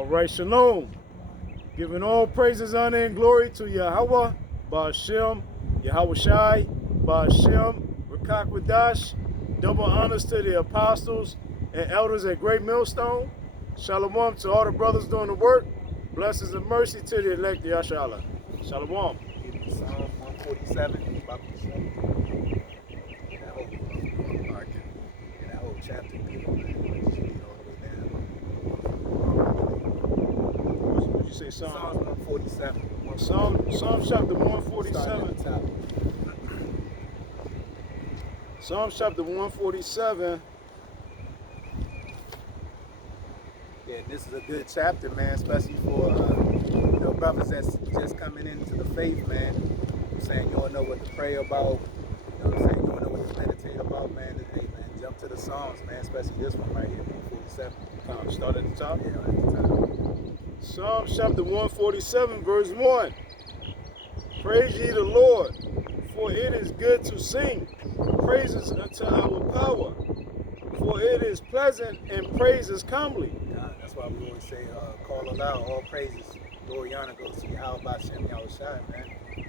All right, shalom. Giving all praises, honor, and glory to Yahweh, Ba'ashem, Yahweh Shai, Ba'ashem, Rakak Wadash. Double honors to the apostles and elders at Great Millstone. Shalom to all the brothers doing the work. Blessings and mercy to the elect, Yashala. Shalom. Psalm 147, Bible 7. That whole chapter, people, man, just read all the way down. What you say, Psalm Psalm? 147. Psalm chapter Starting 147. at the top. Psalm chapter 147. Yeah, this is a good chapter, man, especially for brothers that's just coming into the faith, man. I'm saying you don't know what to pray about. You know what I'm saying? You don't know what to meditate about, man. Hey, man, jump to the Psalms, man, especially this one right here, 147. Start at the top. Yeah, at the top. Psalm chapter 147, verse 1. Praise ye the Lord, for it is good to sing praises unto our power. For it is pleasant and praises comely. That's why we always say, call aloud, all praises. Glory, honor goes to Yahweh Ba'ashem, Yahweh Shai, man. And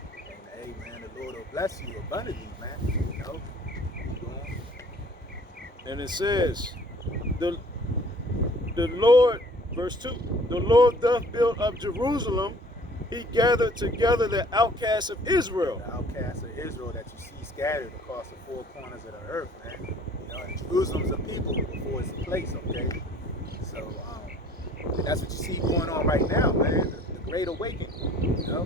hey, man, the Lord will bless you abundantly, man. You know? Keep going. And it says, the Lord, verse 2, the Lord doth build up Jerusalem. He gathered together the outcasts of Israel. The outcasts of Israel that you see scattered across the four corners of the earth, man. You know, and Jerusalem's a people before it's a place, okay? So, and that's what you see going on right now, man. The Great Awakening, you know?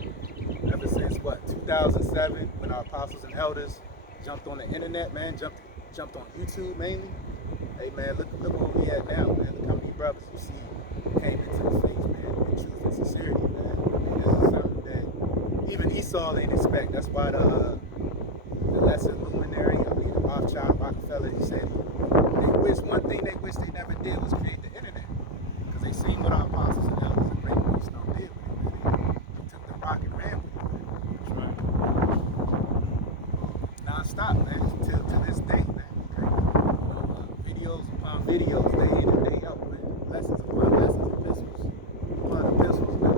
Ever since, 2007, when our apostles and elders jumped on the internet, man, jumped on YouTube mainly. Hey, man, look where we at now, man. Look how many brothers you see came into the faith, man, in truth and sincerity, man. I mean, this is something that even Esau didn't expect. That's why the lesser luminary, Rothschild, Rockefeller, he said, one thing they wish they never did was create the internet. Because they seen what our apostles and elders and Great Millstone did with it, man. They took the rock and ran with it, man. That's right. Non-stop, man, till to this day, man. Okay? Videos upon videos, day in and day out, man. Lessons upon lessons, epistles upon epistles, man.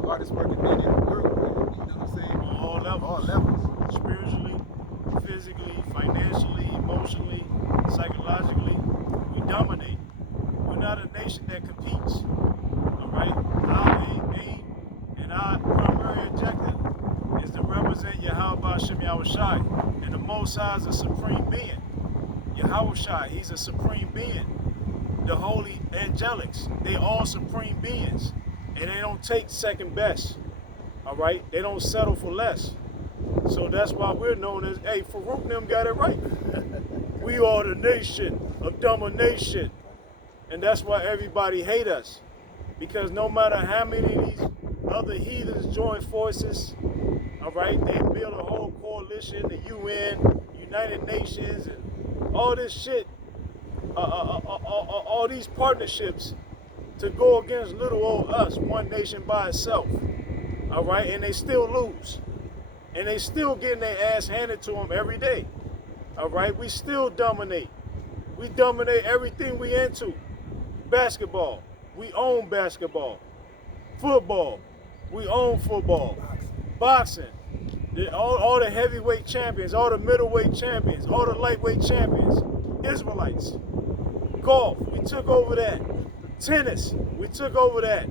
The hardest working men in the world, man. You know what I'm saying? All levels. All levels. Spiritually, physically, financially, emotionally, psychologically. We dominate. We're not a nation that competes. All right? Our aim and our primary objective is to represent Yahweh Ba'ashem Yahweh Shai. And the Most High is a supreme being. Yahweh Shai, he's a supreme being. The holy angelics, they all supreme beings. And they don't take second best. All right? They don't settle for less. So that's why we're known as, hey, Farouk and them got it right. We are the nation of domination. And that's why everybody hate us. Because no matter how many of these other heathens join forces, all right, they build a whole coalition, the UN, United Nations, and all this shit, all these partnerships to go against little old us, one nation by itself. All right, and they still lose. And they still getting their ass handed to them every day. All right, we still dominate. We dominate everything we into. Basketball, we own basketball. Football, we own football. Boxing, all the heavyweight champions, all the middleweight champions, all the lightweight champions. Israelites. Golf, we took over that. Tennis, we took over that.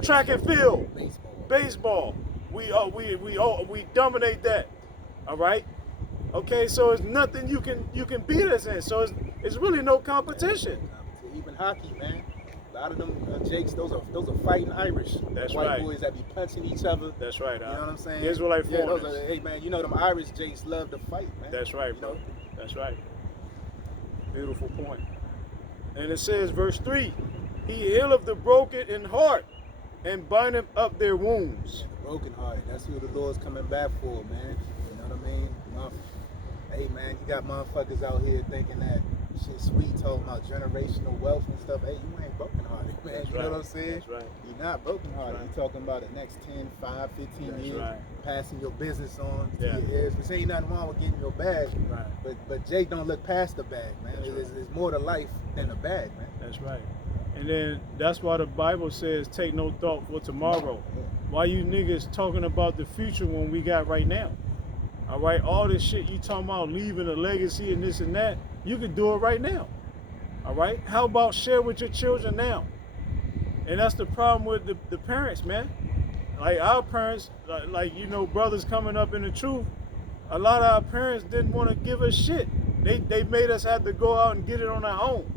Track and field, baseball. We dominate that. All right. Okay, so it's nothing you can beat us in. So it's really no competition. Even hockey, man. A lot of them Jakes, those are fighting Irish. That's white right. boys that be punching each other. That's right. You know what I'm saying? Israelite foreigners. Those are, hey man, you know them Irish Jakes love to fight, man. That's right, you bro. know? That's right. Beautiful point. And it says, verse 3, he healeth the broken in heart and bindeth up their wounds. Broken heart. That's who the Lord's coming back for, man. You know what I mean? Hey man, you got motherfuckers out here thinking that shit sweet, talking about generational wealth and stuff. Hey, you ain't broken hearted, man. That's you right. know what I'm saying? That's right. You're not broken hearted. Right. You're talking about the next 10, 5, 15 That's years, right. passing your business on to Yeah. your heirs. Which ain't nothing wrong with getting your bag. Right. But Jake don't look past the bag, man. That's right. There's more to life than the bag, man. That's right. And then that's why the Bible says, take no thought for tomorrow. Why you niggas talking about the future when we got right now? All right, all this shit you talking about leaving a legacy and this and that, you can do it right now. All right, how about share with your children now? And that's the problem with the parents, man. Like our parents, like you know, brothers coming up in the truth, a lot of our parents didn't want to give us shit. They made us have to go out and get it on our own.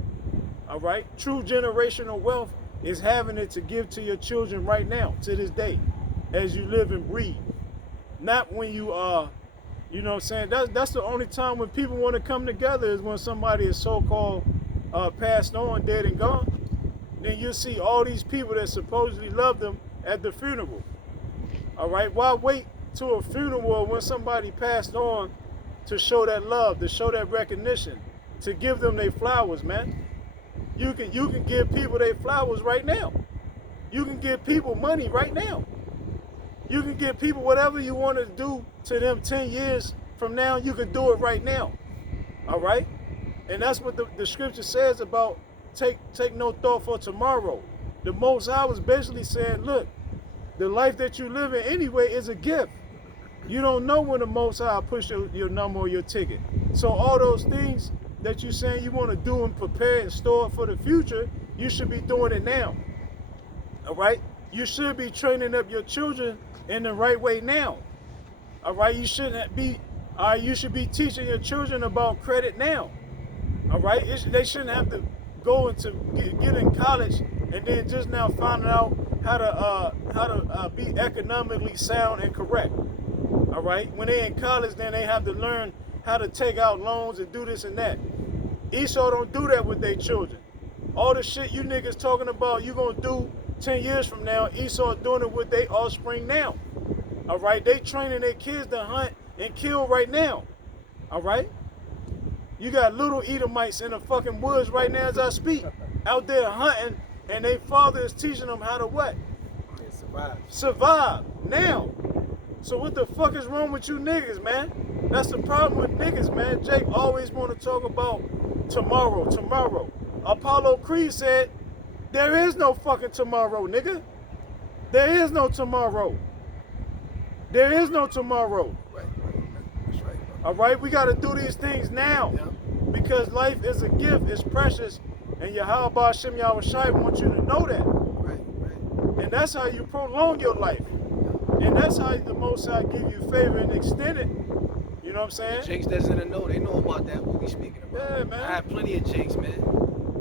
All right, true generational wealth is having it to give to your children right now, to this day, as you live and breathe. Not when you you know what I'm saying? That's the only time when people want to come together is when somebody is so-called passed on, dead and gone. Then you'll see all these people that supposedly love them at the funeral. All right, why wait to a funeral when somebody passed on to show that love, to show that recognition, to give them their flowers, man? You can give people their flowers right now. You can give people money right now. You can give people whatever you want to do to them 10 years from now, you can do it right now. All right? And that's what the scripture says about take no thought for tomorrow. The Most High was basically saying, look, the life that you live in anyway is a gift. You don't know when the Most High push your number or your ticket. So all those things that you're saying you want to do and prepare and store for the future, you should be doing it now. All right? You should be training up your children in the right way now. All right? You shouldn't be, you should be teaching your children about credit now. All right? They shouldn't have to go into get in college and then just now finding out how to be economically sound and correct. All right? When they're in college, then they have to learn how to take out loans and do this and that. Esau don't do that with their children. All the shit you niggas talking about you gonna do 10 years from now, Esau doing it with their offspring now. All right? They training their kids to hunt and kill right now. All right? You got little Edomites in the fucking woods right now as I speak, out there hunting, and their father is teaching them how to what? Survive. Survive now. So what the fuck is wrong with you niggas, man? That's the problem with niggas, man. Jake always want to talk about tomorrow, tomorrow. Apollo Creed said, there is no fucking tomorrow, nigga. There is no tomorrow. There is no tomorrow. Right. That's right, bro. All right, we got to do these things now. Yeah. Because life is a gift, it's precious, and Yahweh Hashem Yahushai wants you to know that. Right. And that's how you prolong your life. And that's how the Most High give you favor and extend it. You know what I'm saying? Jakes doesn't know. They know about that. What we speaking about? Yeah, man. I had plenty of Jakes, man.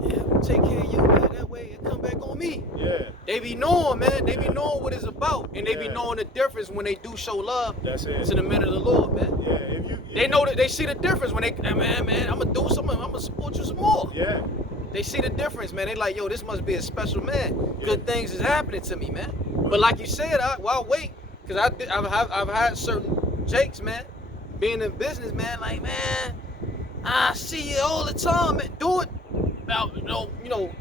Yeah, we'll take care of you, man. That way it come back on me. Yeah, They be knowing, man. They be knowing what it's about, and they be Yeah. knowing the difference when they do show love that's it. to the men of the Lord, man. Yeah, if you They know that they see the difference when they, man, I'm gonna do something. I'm gonna support you some more. Yeah, They see the difference, man. They like, yo, this must be a special man. Yeah. Good things is happening to me, man. But like you said, I'll wait, cause I've had certain Jakes, man, being in business, man. Like, man, I see you all the time, man. Do it. Now, you know,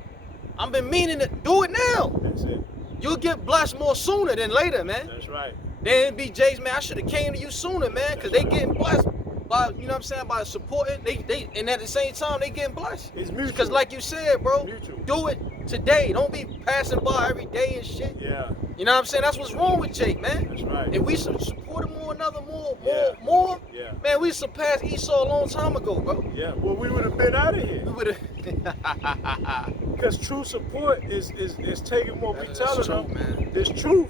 I've been meaning to do it now. that's it. You'll get blessed more sooner than later, man. That's right. Then it'd be Jakes, man. I should have came to you sooner, man, cause they getting blessed by, you know what I'm saying, by supporting. They and at the same time they getting blessed. It's mutual. Because like you said, bro, Mutual. do it today. Don't be passing by every day and shit. Yeah, You know what I'm saying? That's what's wrong with Jake, man. that's right. If we support him more, Yeah. more, Yeah, man, we surpassed Esau a long time ago, bro. yeah. Well, we would have been out of here. We would have. Because true support is taking what we That's telling true, them, man. this truth,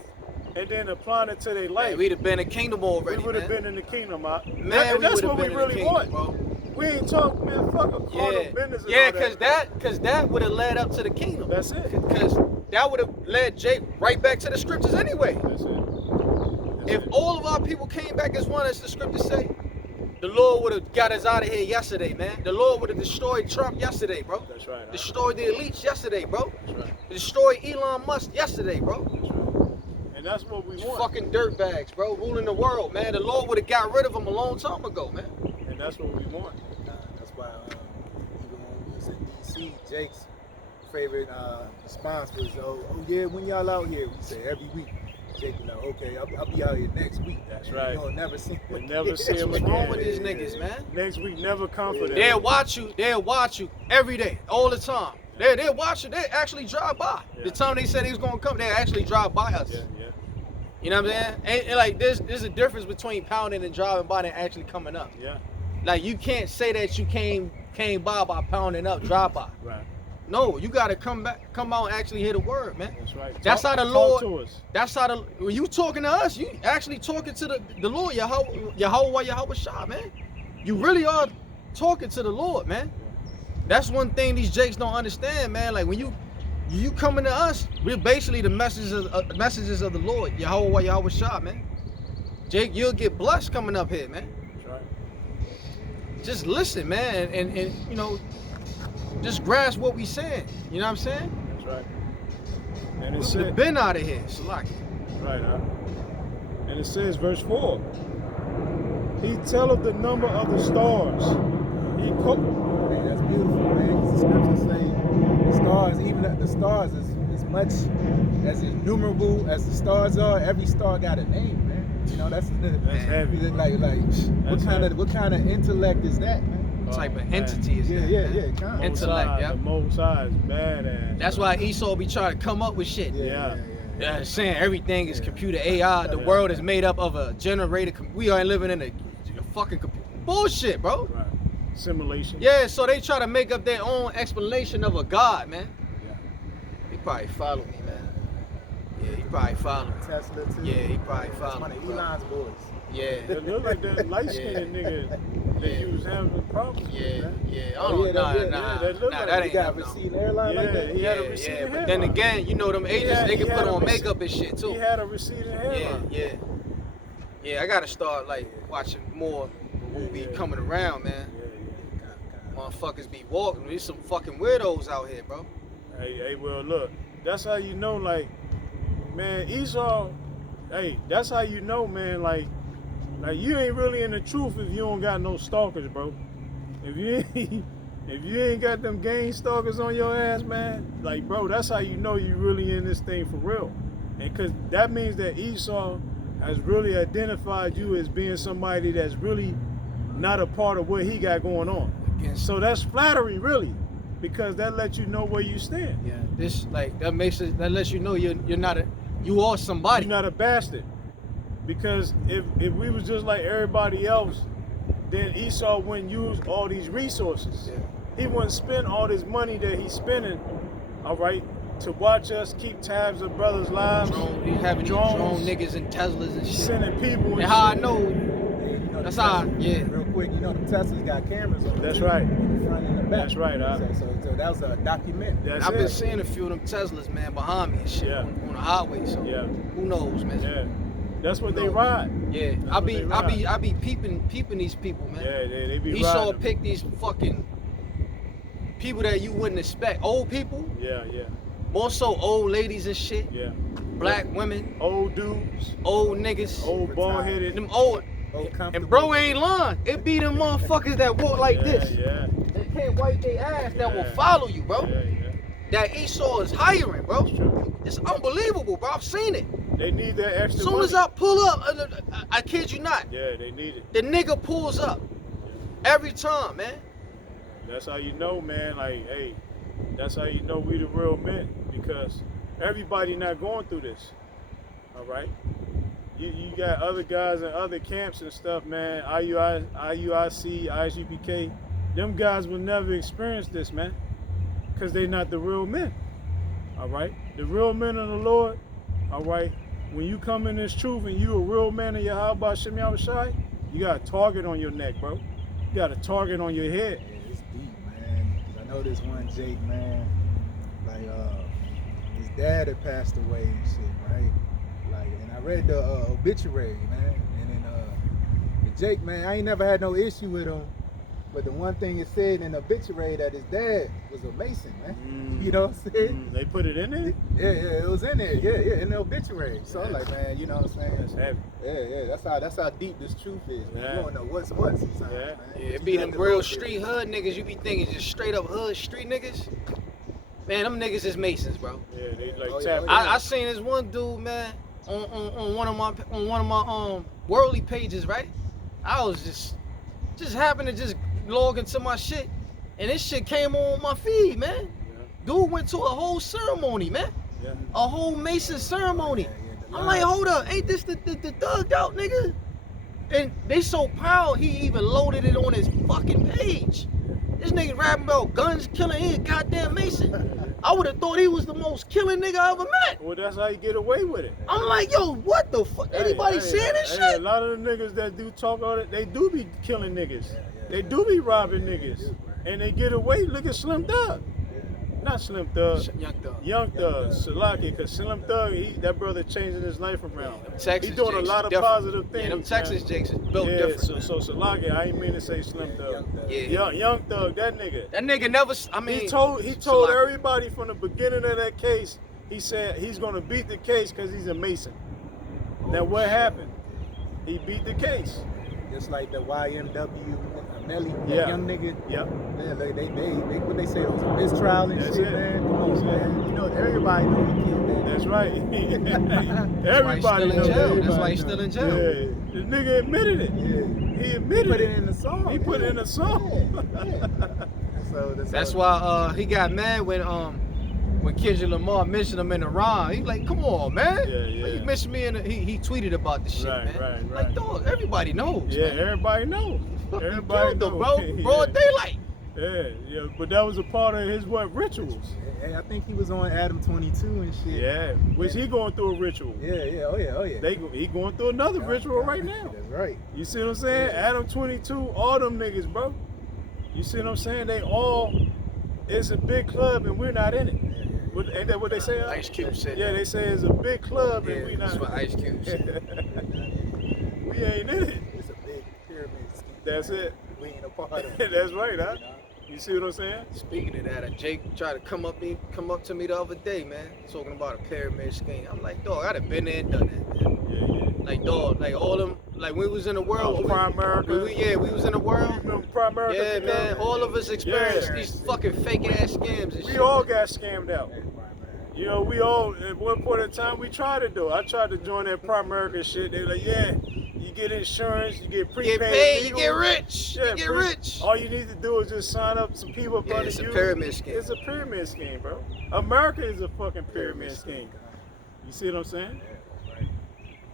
and then applying it to their life. We'd have been in kingdom We already, would have man. been in the kingdom, man. Man, And we that's would what have we been in really the kingdom, want. bro. We ain't talking, man. Fuck a call Yeah, of business. And yeah, all cause that would have led up to the kingdom. That's it. Cause that would have led Jake right back to the scriptures anyway. That's it. If all of our people came back as one, as the scriptures say, the Lord would have got us out of here yesterday, man. The Lord would have destroyed Trump yesterday, bro. That's right. Huh? Destroyed the elites yesterday, bro. That's right. Destroyed Elon Musk yesterday, bro. That's right. And that's what we want. Fucking dirtbags, bro, ruling the world, man. The Lord would have got rid of them a long time ago, man. And that's what we want. That's why even when we was in DC, Jake's favorite response was, oh yeah, when y'all out here? We say every week. Jake was like, okay, I'll be out here next week. That's right. You'll never see him. We'll never see him What's again. wrong with these niggas, man? Next week, never come for them. They'll watch you every day, all the time. They're watching. They actually drive by. Yeah. The time they said he was gonna come, they actually drive by us. Yeah, yeah. You know what I'm saying? And like there's a difference between pounding and driving by and actually coming up. Yeah. Like you can't say that you came by pounding up, drive by. Right. No, you gotta come out and actually hear the word, man. That's right. That's how the talk Lord. to us. That's how when you talking to us, you actually talking to the Lord, Yahweh Shah, man. You really are talking to the Lord, man. That's one thing these jakes don't understand, man. Like when you coming to us, we're basically the messages of the Lord, Yahweh Shah, man. Jake, you'll get blessed coming up here, man. That's right. Just listen, man, and you know, just grasp what we saying. You know what I'm saying? That's right. And it We've said, been out of here, Salaki. right, and it says, verse 4, he telleth the number of the stars. He Man, that's beautiful, man. 'Cause the scriptures say the stars, even the stars, as much as innumerable as the stars are, every star got a name, man. You know, that's heavy. What kind of intellect is that, man? What type of man. entity is Yeah, that? yeah, man? yeah, kind of. Intellect, yeah. The Most High is badass. That's why Esau be trying to come up with shit. Yeah. Yeah, saying everything is computer AI. The world is made up of a generated. We are living in a fucking computer. Bullshit, bro. Right. Simulation. Yeah, so they try to make up their own explanation of a god, man. Yeah. He probably follow me, man. Yeah, he probably follow me. Tesla too. Yeah, he probably That's follow one me. of bro. Elon's boys. Yeah, It looked like that light-skinned nigga that you was having problems with, yeah, man. yeah. Oh, Oh, yeah, nah, that- nah, that look nah, like that He ain't got him, a no. receding airline like Yeah, that. he had a Yeah, receding yeah, but hairline. then again, you know them agents, they can he put had a on rec- makeup and shit too. He had a receding Yeah, hairline. yeah. Yeah, I gotta start like watching more movie Yeah. coming around, man. Motherfuckers be walking. There's some fucking weirdos out here, bro. Hey, well, look, that's how you know, like, man, Esau, hey, that's how you know, man, like you ain't really in the truth if you don't got no stalkers, bro. If you ain't got them gang stalkers on your ass, man, like, bro, that's how you know you really in this thing for real. And cause that means that Esau has really identified you as being somebody that's really not a part of what he got going on. Against So that's flattery, really, because that lets you know where you stand. yeah, this like that lets you know you are somebody. You're not a bastard. Because if we was just like everybody else, then Esau wouldn't use all these resources. Yeah. He wouldn't spend all this money that he's spending, all right, to watch us keep tabs of brothers' lives, He's having these drone drones, niggas and Teslas and shit. sending people. And how I shit. know, You know, that's the how, Tesla- yeah. Real quick, you know, the Teslas got cameras on them. That's too, right. on the front and the back. That's right, So that was a document. That's I've been it. seeing a few of them Teslas, man, behind me and shit Yeah. on the highway. So Yeah. who knows, man? Yeah, that's what they No. ride. Yeah, That's I what be they I be peeping these people, man. Yeah, they be Esau riding. pick these fucking people that you wouldn't expect. Old people, Yeah, more so old ladies and shit. yeah. Black women, Old dudes, old niggas, old bald headed. them old. Oh, comfortable. And bro ain't lying. It be them motherfuckers that walk like Yeah, this. yeah, They can't wipe their ass that will Yeah. follow you, bro. yeah, yeah. That Esau is hiring, bro. It's true. It's unbelievable, bro. I've seen it. They need that extra As soon money. as I pull up, I kid you not, Yeah, they need it. the nigga pulls up every time, man. That's how you know, man. Like, hey, that's how you know we the real men, because everybody not going through this. All right. You got other guys in other camps and stuff, man. IUIC, ISUPK. Them guys will never experience this, man, because they not the real men. All right. The real men of the Lord. All right. When you come in this truth and you a real man of Yahweh Shem Yahushai, you got a target on your neck, bro. You got a target on your head. Yeah, it's deep, man. 'Cause I know this one Jake, man. Like, his dad had passed away and shit, right? Like, and I read the obituary, man. And then the Jake, man, I ain't never had no issue with him. But the one thing it said in the obituary that his dad was a Mason, man. You know what I'm saying? They put it in there? Yeah, it was in there. Yeah, in the obituary. So I'm like, man, you know what I'm saying? That's heavy. Yeah, that's how deep this truth is, man. Yeah. You don't know what's what sometimes, Yeah. man. Yeah, it But be you them got to real know street it. hood niggas. You be thinking just straight up hood street niggas. Man, them niggas is Masons, bro. Yeah, they like Oh, tap. yeah. I seen this one dude, man, on one of my worldly pages, right? I was just happened to just log into my shit, and this shit came on my feed, man. dude went to a whole ceremony, man. Yeah. A whole Mason ceremony. the I'm like, lines. hold up, ain't this the thugged out nigga? And they so proud he even loaded it on his fucking page. This nigga rapping about guns killing his goddamn Mason. I would have thought he was the most killing nigga I ever met. Well, that's how you get away with it. I'm like, yo, what the fuck? Anybody saying this Hey, a shit? lot of the niggas that do talk on it, they do be killing niggas. Yeah, They do be robbing Yeah, niggas. they do, bro. And they get away. Look at Slim Thug. Not Slim Thug. Young Thug. Young Thug, Salaki, because Slim Thug, that brother changing his life around. Them Texas He's doing a Jakes lot of different. positive things. Yeah, them Texas man. Jakes is built Yeah, different. so Salaki, I ain't mean to say Slim Yeah, Thug. Young Thug. Yeah. Young Thug, that nigga. That nigga never, I mean. He told Salaki. everybody from the beginning of that case, he said he's gonna beat the case because he's a Mason. Now what happened? He beat the case. Just like the YMW Melly, that Yeah. young nigga. Yep. Yeah, they what they say, it was a mistrial and That's shit, it. man. Come on, That's it. man. You know, everybody know he killed that. That's right. That's Everybody why he's still in knows. jail. That's Everybody why he's still in jail. Yeah. The nigga admitted it. Yeah. He admitted Put it in the song. He put it in the song. Yeah, yeah. So That's why he got mad when Kendrick Lamar mentioned him in the rhyme. He's like, come on, man. Yeah, yeah. Like, you mentioned me he tweeted about this shit, Right, man. right, Like, right. dog, everybody knows. Yeah, man. everybody knows. Fucking Everybody killed him, knows. bro. Broad daylight. Yeah, but that was a part of his rituals. Hey, I think he was on Adam 22 and shit. Yeah, which he going through a ritual. Yeah, oh yeah. He going through another ritual right now. That's right. You see what I'm saying? Adam 22, all them niggas, bro. You see what I'm saying? They all, it's a big club and we're not in it. Ain't that what they say? Ice Cube said Yeah, that. they say it's a big club and we That's not. what Ice Cube said. We ain't in it. It's a big pyramid scheme. That's it. We ain't a part of it. That's right, huh? You know? You see what I'm saying? Speaking of that, Jake tried to come up to me the other day, man, talking about a pyramid scheme. I'm like, dog, I'd have been there and done that, man. Yeah. Like, dog, like all them, like we was in the world. Prime America. We was in the world. Remember Prime America? Yeah, man. All of us experienced Yeah. these fucking fake ass scams and We shit. all got scammed out. You know, we all, at one point in time, we tried to do it. I tried to join that Prime America shit. They were like, yeah, you get insurance, you get prepaid. Get paid, you legal. get rich. Yeah, you get rich. All you need to do is just sign up some people up Yeah, under it's a you. pyramid scheme. It's a pyramid scheme, bro. America is a fucking pyramid scheme. You see what I'm saying?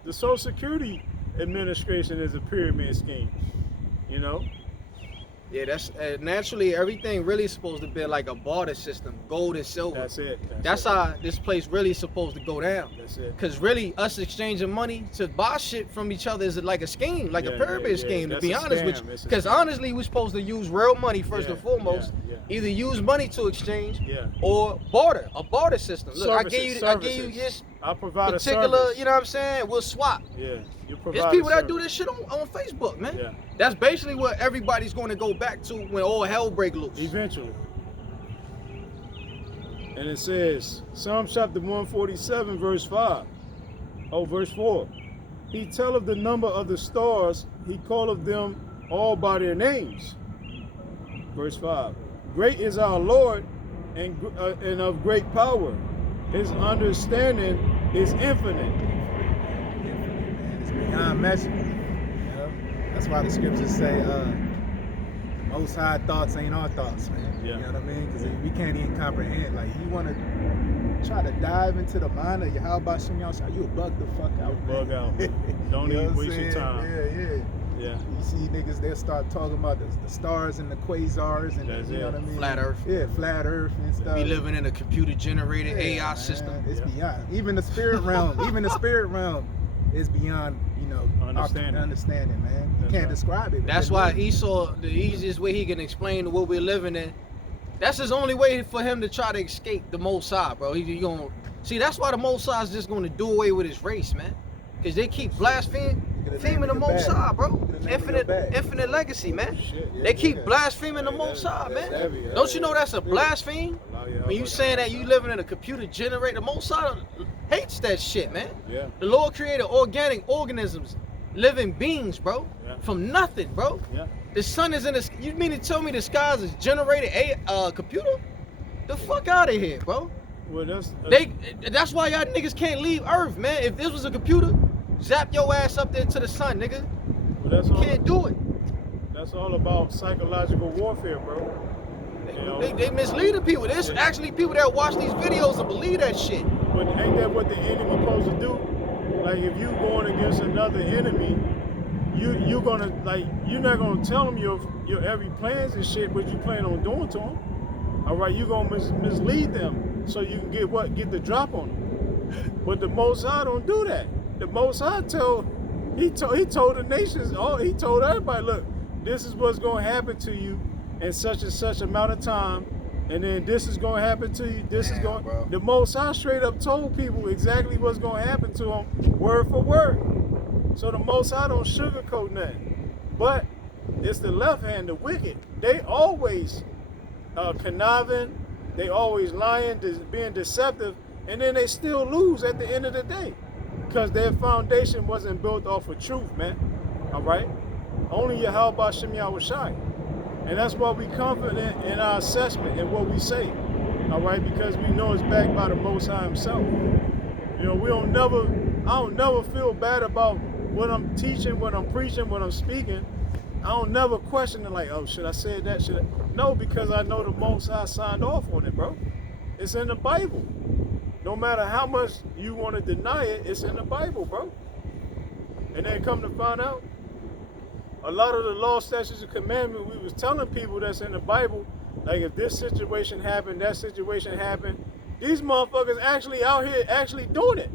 The Social Security Administration is a pyramid scheme. You know? Yeah, that's naturally everything really supposed to be like a barter system, gold and silver. That's it. That's it. how this place really supposed to go down. That's it. Cause really, us exchanging money to buy shit from each other is like a scheme, like a Yeah, pyramid yeah, scheme. To that's be a honest with scam. you, It's a because scam. honestly, we're supposed to use real money first and foremost. Yeah. Either use money to exchange Yeah. or barter, a barter system. Look, I give you Services. this I provide particular, a service. you know what I'm saying? We'll swap. Yeah. You provide There's people a that do service. this shit on Facebook, man. Yeah. That's basically what everybody's going to go back to when all hell break loose. Eventually. And it says, Psalm chapter 147, verse 5. Oh, verse 4. He telleth the number of the stars, he calleth them all by their names. Verse 5. Great is our Lord and of great power. His understanding is infinite. It's beyond measure. You know? That's why the scriptures say, Most High thoughts ain't our thoughts, man. Yeah. You know what I mean? Because we can't even comprehend. Like, you want to try to dive into the mind of Yahweh Shem Yahshua, you'll bug the fuck out. Bug out. Don't You know even what I'm waste your saying? time. Yeah. Yeah. You see niggas, they'll start talking about the stars and the quasars and That's you know it. what I mean? Flat Earth. Yeah, flat Earth and stuff. We living in a computer-generated Yeah, AI man, system. It's Yeah. beyond. Even the spirit realm, is beyond, our understanding, man. You That's can't right. describe it. That's why Esau, the easiest way he can explain what we're living in, that's his only way for him to try to escape the Most High, bro. He gonna see. That's why the Most High is just gonna do away with his race, man. Cause they keep blaspheming the Most High, bro. Infinite legacy, man. Shit, yeah, They keep yeah. blaspheming the Yeah, Most High, that's man. heavy, Don't you know that's a yeah. blaspheme? When you saying that you living in a computer generated, the Most High hates that shit, man. Yeah. The Lord created organic organisms, living beings, bro, Yeah. from nothing, bro. Yeah. The sun is in the. You mean to tell me the skies is generated a computer? The fuck out of here, bro. Well, That's why y'all niggas can't leave Earth, man. If this was a computer, zap your ass up there to the sun, nigga. well, that's You all. can't do it. That's all about psychological warfare, bro. The You know? They misleading people. There's actually people that watch these videos and believe that shit. But ain't that what the enemy supposed to do? Like if you going against another enemy, you're gonna like you're not gonna tell them your every plans and shit what you plan on doing to them. All right, you gonna mislead them so you can get the drop on them. But the Most High don't do that. The Most High told the nations, he told everybody, look, this is what's gonna happen to you in such and such amount of time, and then this is gonna happen to you. Bro. The Most High straight up told people exactly what's gonna happen to them, word for word. So the Most High don't sugarcoat nothing. But it's the left hand, the wicked. They always conniving, they always lying, being deceptive, and then they still lose at the end of the day because their foundation wasn't built off of truth, man. All right? Only Yahweh Shem Yahushai. And that's why we confident in our assessment and what we say. All right? Because we know it's backed by the Most High himself. You know, I don't never feel bad about what I'm teaching, what I'm preaching, what I'm speaking. I don't never question it like, oh, should I say that? No, because I know the Most High signed off on it, bro. It's in the Bible. No matter how much you want to deny it, it's in the Bible, bro. And then come to find out, a lot of the law, statutes, and commandments we was telling people that's in the Bible, like if this situation happened, that situation happened, these motherfuckers actually out here actually doing it.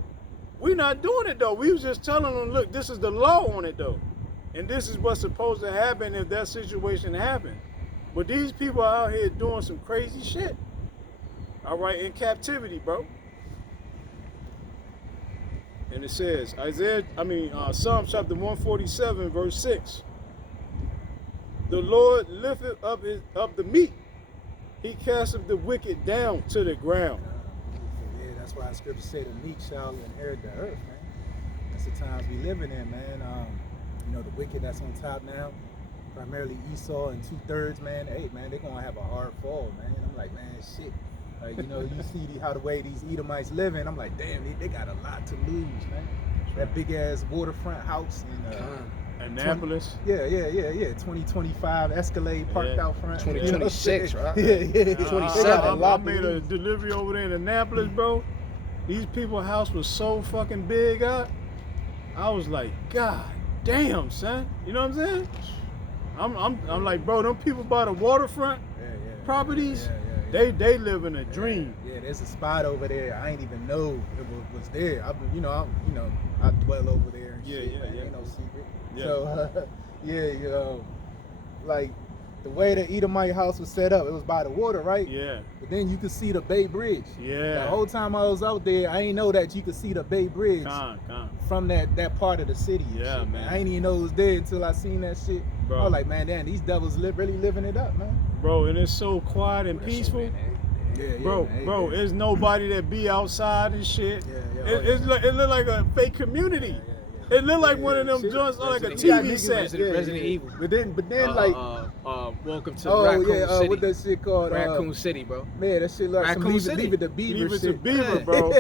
We not doing it though. We was just telling them, look, this is the law on it though. And this is what's supposed to happen if that situation happened. But these people are out here doing some crazy shit. All right, in captivity, bro. And it says, Psalm chapter 147, verse 6. The Lord lifteth up the meek. He casteth the wicked down to the ground. Yeah, that's why the scripture say the meek shall inherit the earth, man. That's the times we living in, man. You know, the wicked that's on top now, primarily Esau and 2/3, man. Hey, man, they're gonna have a hard fall, man. I'm like, man, shit. Like, you know, you see how the way these Edomites living. I'm like, damn, they got a lot to lose, man. That big ass waterfront house in Annapolis. 2025 Escalade parked out front. 2026, right? Yeah. 27. I made a delivery over there in Annapolis, bro. These people's house was so fucking big up. I was like, God damn, son. You know what I'm saying? I'm like, bro, them people by the waterfront properties, they live in a dream. Yeah, there's a spot over there. I ain't even know it was there. I dwell over there and shit. Man. Ain't no secret. Yeah. So, like the way the Edomite house was set up, it was by the water, right? Yeah. But then you could see the Bay Bridge. Yeah. The whole time I was out there, I ain't know that you could see the Bay Bridge from that part of the city. Yeah, shit, man. I ain't even know it was there until I seen that shit. Bro. I was like, man, damn, these devils really living it up, man. Bro, and it's so quiet and peaceful. Bro, there's nobody that be outside and shit. It look like a fake community. It look like one of them joints like a TV set. Resident Evil. But then like welcome to Raccoon City. What that shit called? Raccoon City, bro. Man, that shit like Raccoon some Leave It to Beaver Leave it to shit. Beaver, bro.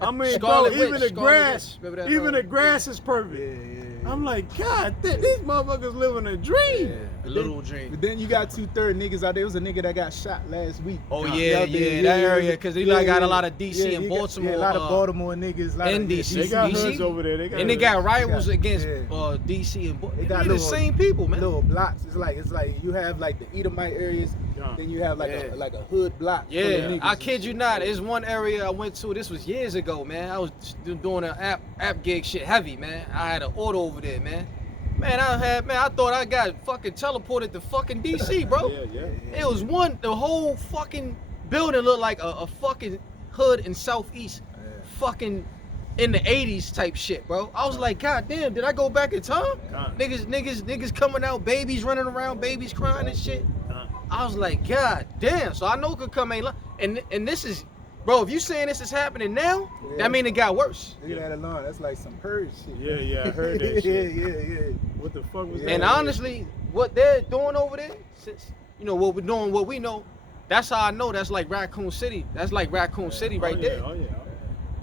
I mean, Scarlet bro, even Witch, the Scarlet grass, Witch. Remember that even song? the grass is perfect. Yeah. I'm like, God, these motherfuckers living a dream. A little dream. But then you got 2/3 niggas out there. There was a nigga that got shot last week. Oh yeah, that area, because they got a lot of DC and Baltimore. A lot of Baltimore niggas. And DC. They got DC? hoods over there. And they got rivals against yeah. DC and Baltimore. They got They the same people, man. Little blocks. It's like you have like the Edomite areas, then you have like a hood block. full of Yeah, niggas I and kid you shit. not. There's one area I went to. This was years ago, man. I was doing an app gig shit heavy, man. I had an auto over there, man. I thought I got fucking teleported to fucking DC, bro. Yeah. It was the whole fucking building looked like a fucking hood in Southeast, fucking in the 80s type shit, bro. I was like, God damn, did I go back in time? Niggas coming out, babies running around, babies crying and shit. I was like, God damn. So I know it could come and this is, bro, if you saying this is happening now, that mean it got worse. Look at that alone. That's like some purge shit. Yeah, I heard that shit. Yeah. What the fuck was that? And honestly, what they're doing over there, since what we're doing, what we know, that's how I know that's like Raccoon City. That's like Raccoon City right there. Oh yeah.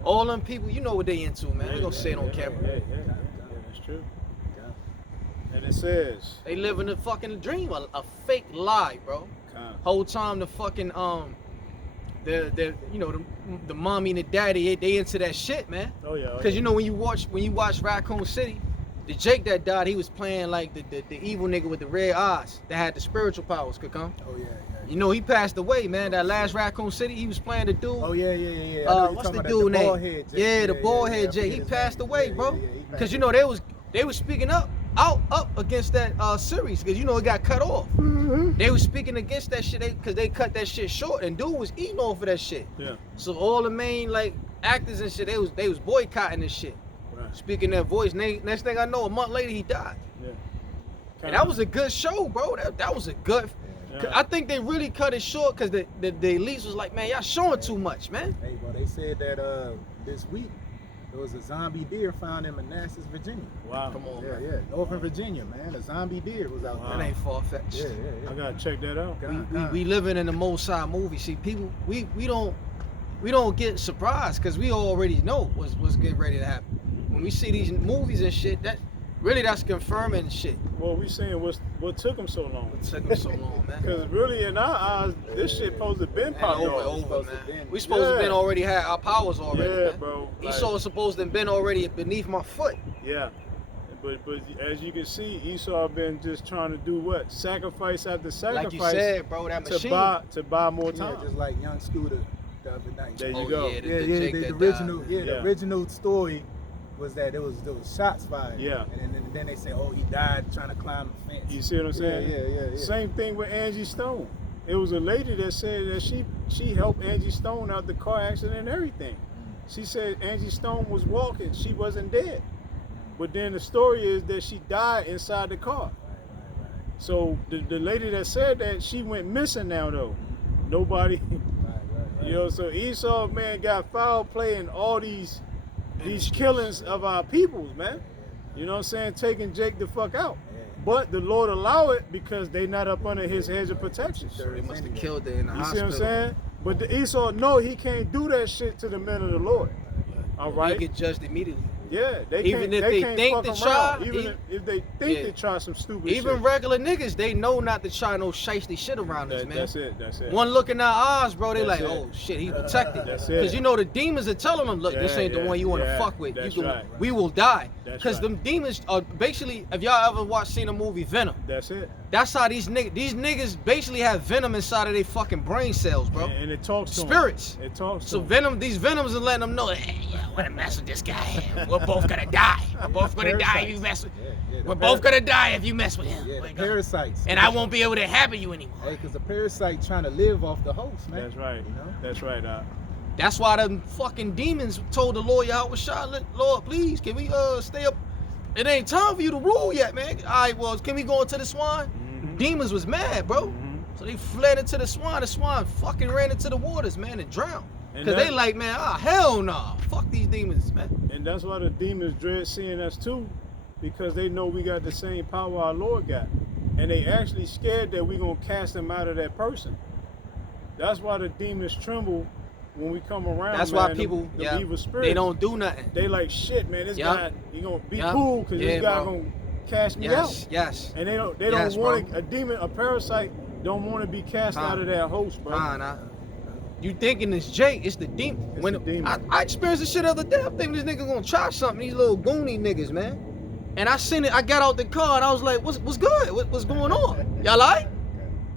All them people, you know what they into, man. They gonna say it on camera. Yeah, that's true. And it says, They live in a fucking dream, a fake lie, bro. Whole time the fucking the you know the mommy and the daddy they into that shit, man. Oh yeah. Cause you know when you watch Raccoon City, the Jake that died, he was playing like the evil nigga with the red eyes that had the spiritual powers. Could come. Oh yeah. You know he passed away, man. That last Raccoon City, he was playing the dude. Oh yeah. I know you're What's talking the about dude the name? bald head Jake. Yeah, the bald head I Jake. forget He his passed name. away, Yeah, bro. he passed Cause you away. know they was speaking up against that series, cause you know it got cut off. They was speaking against that shit, cause they cut that shit short, and dude was eating off of that shit. Yeah. So all the main like actors and shit, they was boycotting this shit, Right. speaking their voice. Next thing I know, a month later he died. Yeah. And that was a good show, bro. That was a good. Yeah. I think they really cut it short because the elites was like, man, y'all showing too much, man. Hey, bro, they said that this week there was a zombie deer found in Manassas, Virginia. Wow. Come on, Yeah, man. yeah, Northern Virginia, man. A zombie deer was out Wow. That ain't far fetched. there. Yeah. I gotta check that out. We living in the Most High movie. See, people, we don't get surprised because we already know what's getting ready to happen. When we see these movies and shit, that's confirming shit. Well, we saying what took them so long? It took them so long, man. Because really, in our eyes, this shit supposed to been Man, popped over, off. over, supposed to man. been- We supposed to Yeah. been already had our powers already, Yeah, man. bro. Esau was supposed to have been already beneath my foot. Yeah. But as you can see, Esau been just trying to do what? Sacrifice after sacrifice Like you said, bro, that machine. to buy more Yeah, time. just like Young Scooter the other night. There you Oh, go. yeah, the- Yeah, Jake the that original, died. the Yeah. original story was that there was shots fired. Yeah. And then they say, oh, he died trying to climb the fence. You see what I'm saying? Yeah. Same thing with Angie Stone. It was a lady that said that she helped Angie Stone out the car accident and everything. She said Angie Stone was walking, she wasn't dead. But then the story is that she died inside the car. Right. So the lady that said that, she went missing now though. Nobody, Right. you know, so Esau, man, got foul play in all these killings of our peoples, man. You know what I'm saying? Taking Jake the fuck out. But the Lord allow it because they not up under his hedge of protection. So they must have killed her in the You see hospital. what I'm saying? But the Esau, no, he can't do that shit to the men of the Lord. All They right? get judged immediately. Yeah, they Even can't, if they they can't think fuck to around. try, Even if they think yeah. they try some stupid Even shit. regular niggas, they know not to try no shiesty shit around us, man. That's it. One look in our eyes, bro, they That's like, it. oh shit, he's protected. That's it. Cause you know the demons are telling them, look, this Yeah, ain't the yeah, one you want to yeah, fuck with. that's You can, right. we will die. That's Cause right. them demons are basically, if y'all ever seen the movie Venom, That's it. that's how these niggas basically have venom inside of their fucking brain cells, bro. And it talks to Spirits. them. It talks to So them. these venoms are letting them know, hey, yo, wanna mess with this guy? We're both gonna die. We're both gonna die if you mess with. We're both gonna die if you mess with him. Yeah, We're the gonna- parasites. And I won't be able to inhabit you anymore. Hey, because the parasite trying to live off the host, man. That's right. You know? That's right, Doc. That's why them fucking demons told the lawyer, Howard Charlotte, Lord, please, can we stay up? It ain't time for you to rule yet, man. All right, well, can we go into the swine? Mhm. Demons was mad, bro. Mhm. So they fled into the swine. The swine fucking ran into the waters, man, and drowned. And Cause that- they like, man, hell nah. Fuck these demons, man. And that's why the demons dread seeing us too, because they know we got the same power our Lord got. And they actually scared that we gonna cast them out of that person. That's why the demons tremble when we come around. That's man, why them- people, them yeah, evil spirits. they don't do nothing. They like, shit, man, this Yup. guy, he gonna be Yup. cool because Yeah, this guy bro. gonna cast me Yes, out. yes. And they don't Yes, want bro. a demon, a parasite don't want to be cast Huh. out of that host, bro. Nah. You thinking it's Jake, it's the demon. It's When the demon. I experienced this shit the other day, I'm thinking this nigga gonna try something, these little goony niggas, man. And I seen it, I got out the car and I was like, what's good? What's going on? Y'all like?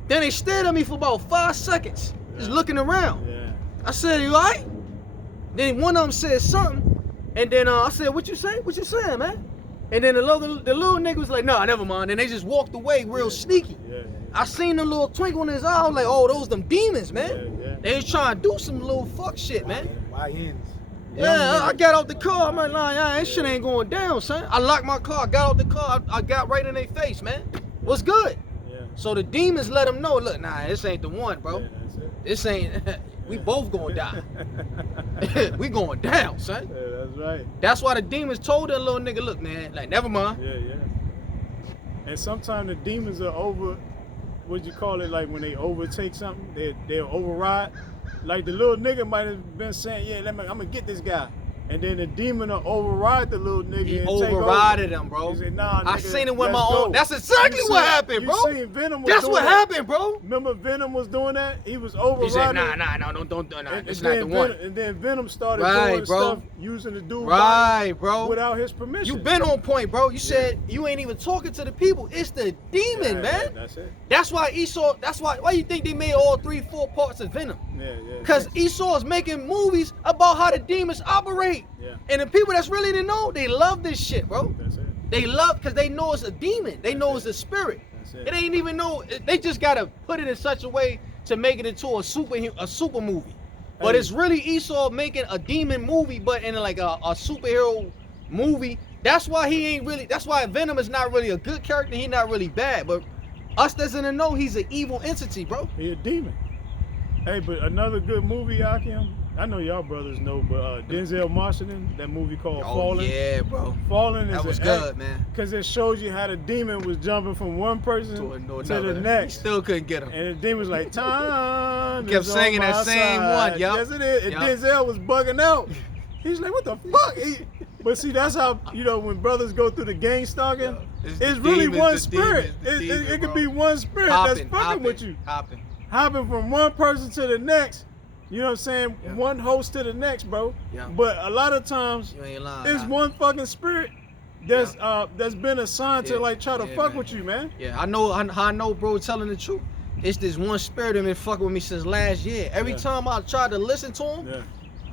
Then they stared at me for about 5 seconds, just looking around. Yeah. I said, you alright? Then one of them said something, and then I said, what you say? What you saying, man? And then the little nigga was like, nah, never mind. And they just walked away real sneaky. Yeah. I seen the little twinkle in his eye. I was like, oh, those them demons, man. Yeah. They was trying to do some little fuck shit, man. YNs. Yeah, I got out the car. I'm like, nah, that shit ain't going down, son. I locked my car. I got out the car. I got right in their face, man. What's good? Yeah. So the demons let them know, look, nah, this ain't the one, bro. Yeah, that's it. This ain't, we both gonna die. We going down, son. Yeah, that's right. That's why the demons told that little nigga, look, man, like, never mind. Yeah. And sometimes the demons are over, what you call it, like when they overtake something, they'll override. Like the little nigga might have been saying, yeah, I'm gonna get this guy. and then the demon will override the little nigga. He and take over. overrided him, bro. He said, nah, I nigga, seen it with let's my go. own. That's exactly You what seen- happened, you bro. seen Venom was That's doing what that. happened, bro. Remember Venom was doing that? He was overriding. He said, nah, don't, And it's not the then one. And then Venom started Right, doing bro. stuff using the dude Right, bro. without his permission. You been on point, bro. You said you ain't even talking to the people. It's the demon, Yeah, man. That's it. That's why Esau. That's why you think they made all 3-4 parts of Venom? Yeah, yeah. Because Esau is making movies about how the demons operate. Yeah. And the people that's really didn't know, they love this shit, bro. That's it. They love because they know it's a demon. They know it's a spirit. That's it. It ain't even know. They just gotta put it in such a way to make it into a super movie. But Hey. it's really Esau making a demon movie, but in like a superhero movie. That's why he ain't really. That's why Venom is not really a good character. He not really bad. But us that's in the know, he's an evil entity, bro. He a demon. Hey, but another good movie, Akim. I know y'all brothers know, but Denzel Washington, that movie called Fallen. yeah, bro. Fallen is That was an good, man. Because it shows you how the demon was jumping from one person To to another. the He next. still couldn't get him. And the demon was like, time. Kept is on singing that my same side. one, yup. Yes, it is. And Yup. Denzel was bugging out. He's like, what the fuck? But see, that's how, when brothers go through the gang stalking, It's it's the really demons, one the spirit. demons, the demon, It could bro. be one spirit that's fucking with you. Hopping from one person to the next. You know what I'm saying? Yeah. One host to the next, bro. Yeah. But a lot of times, You ain't lying. it's nah. one fucking spirit that's been assigned to Yeah. like try to Yeah, fuck man. with you, man. Yeah, I know, bro, telling the truth. It's this one spirit that been fucking with me since last year. Every Yeah. time I tried to listen to him, Yeah.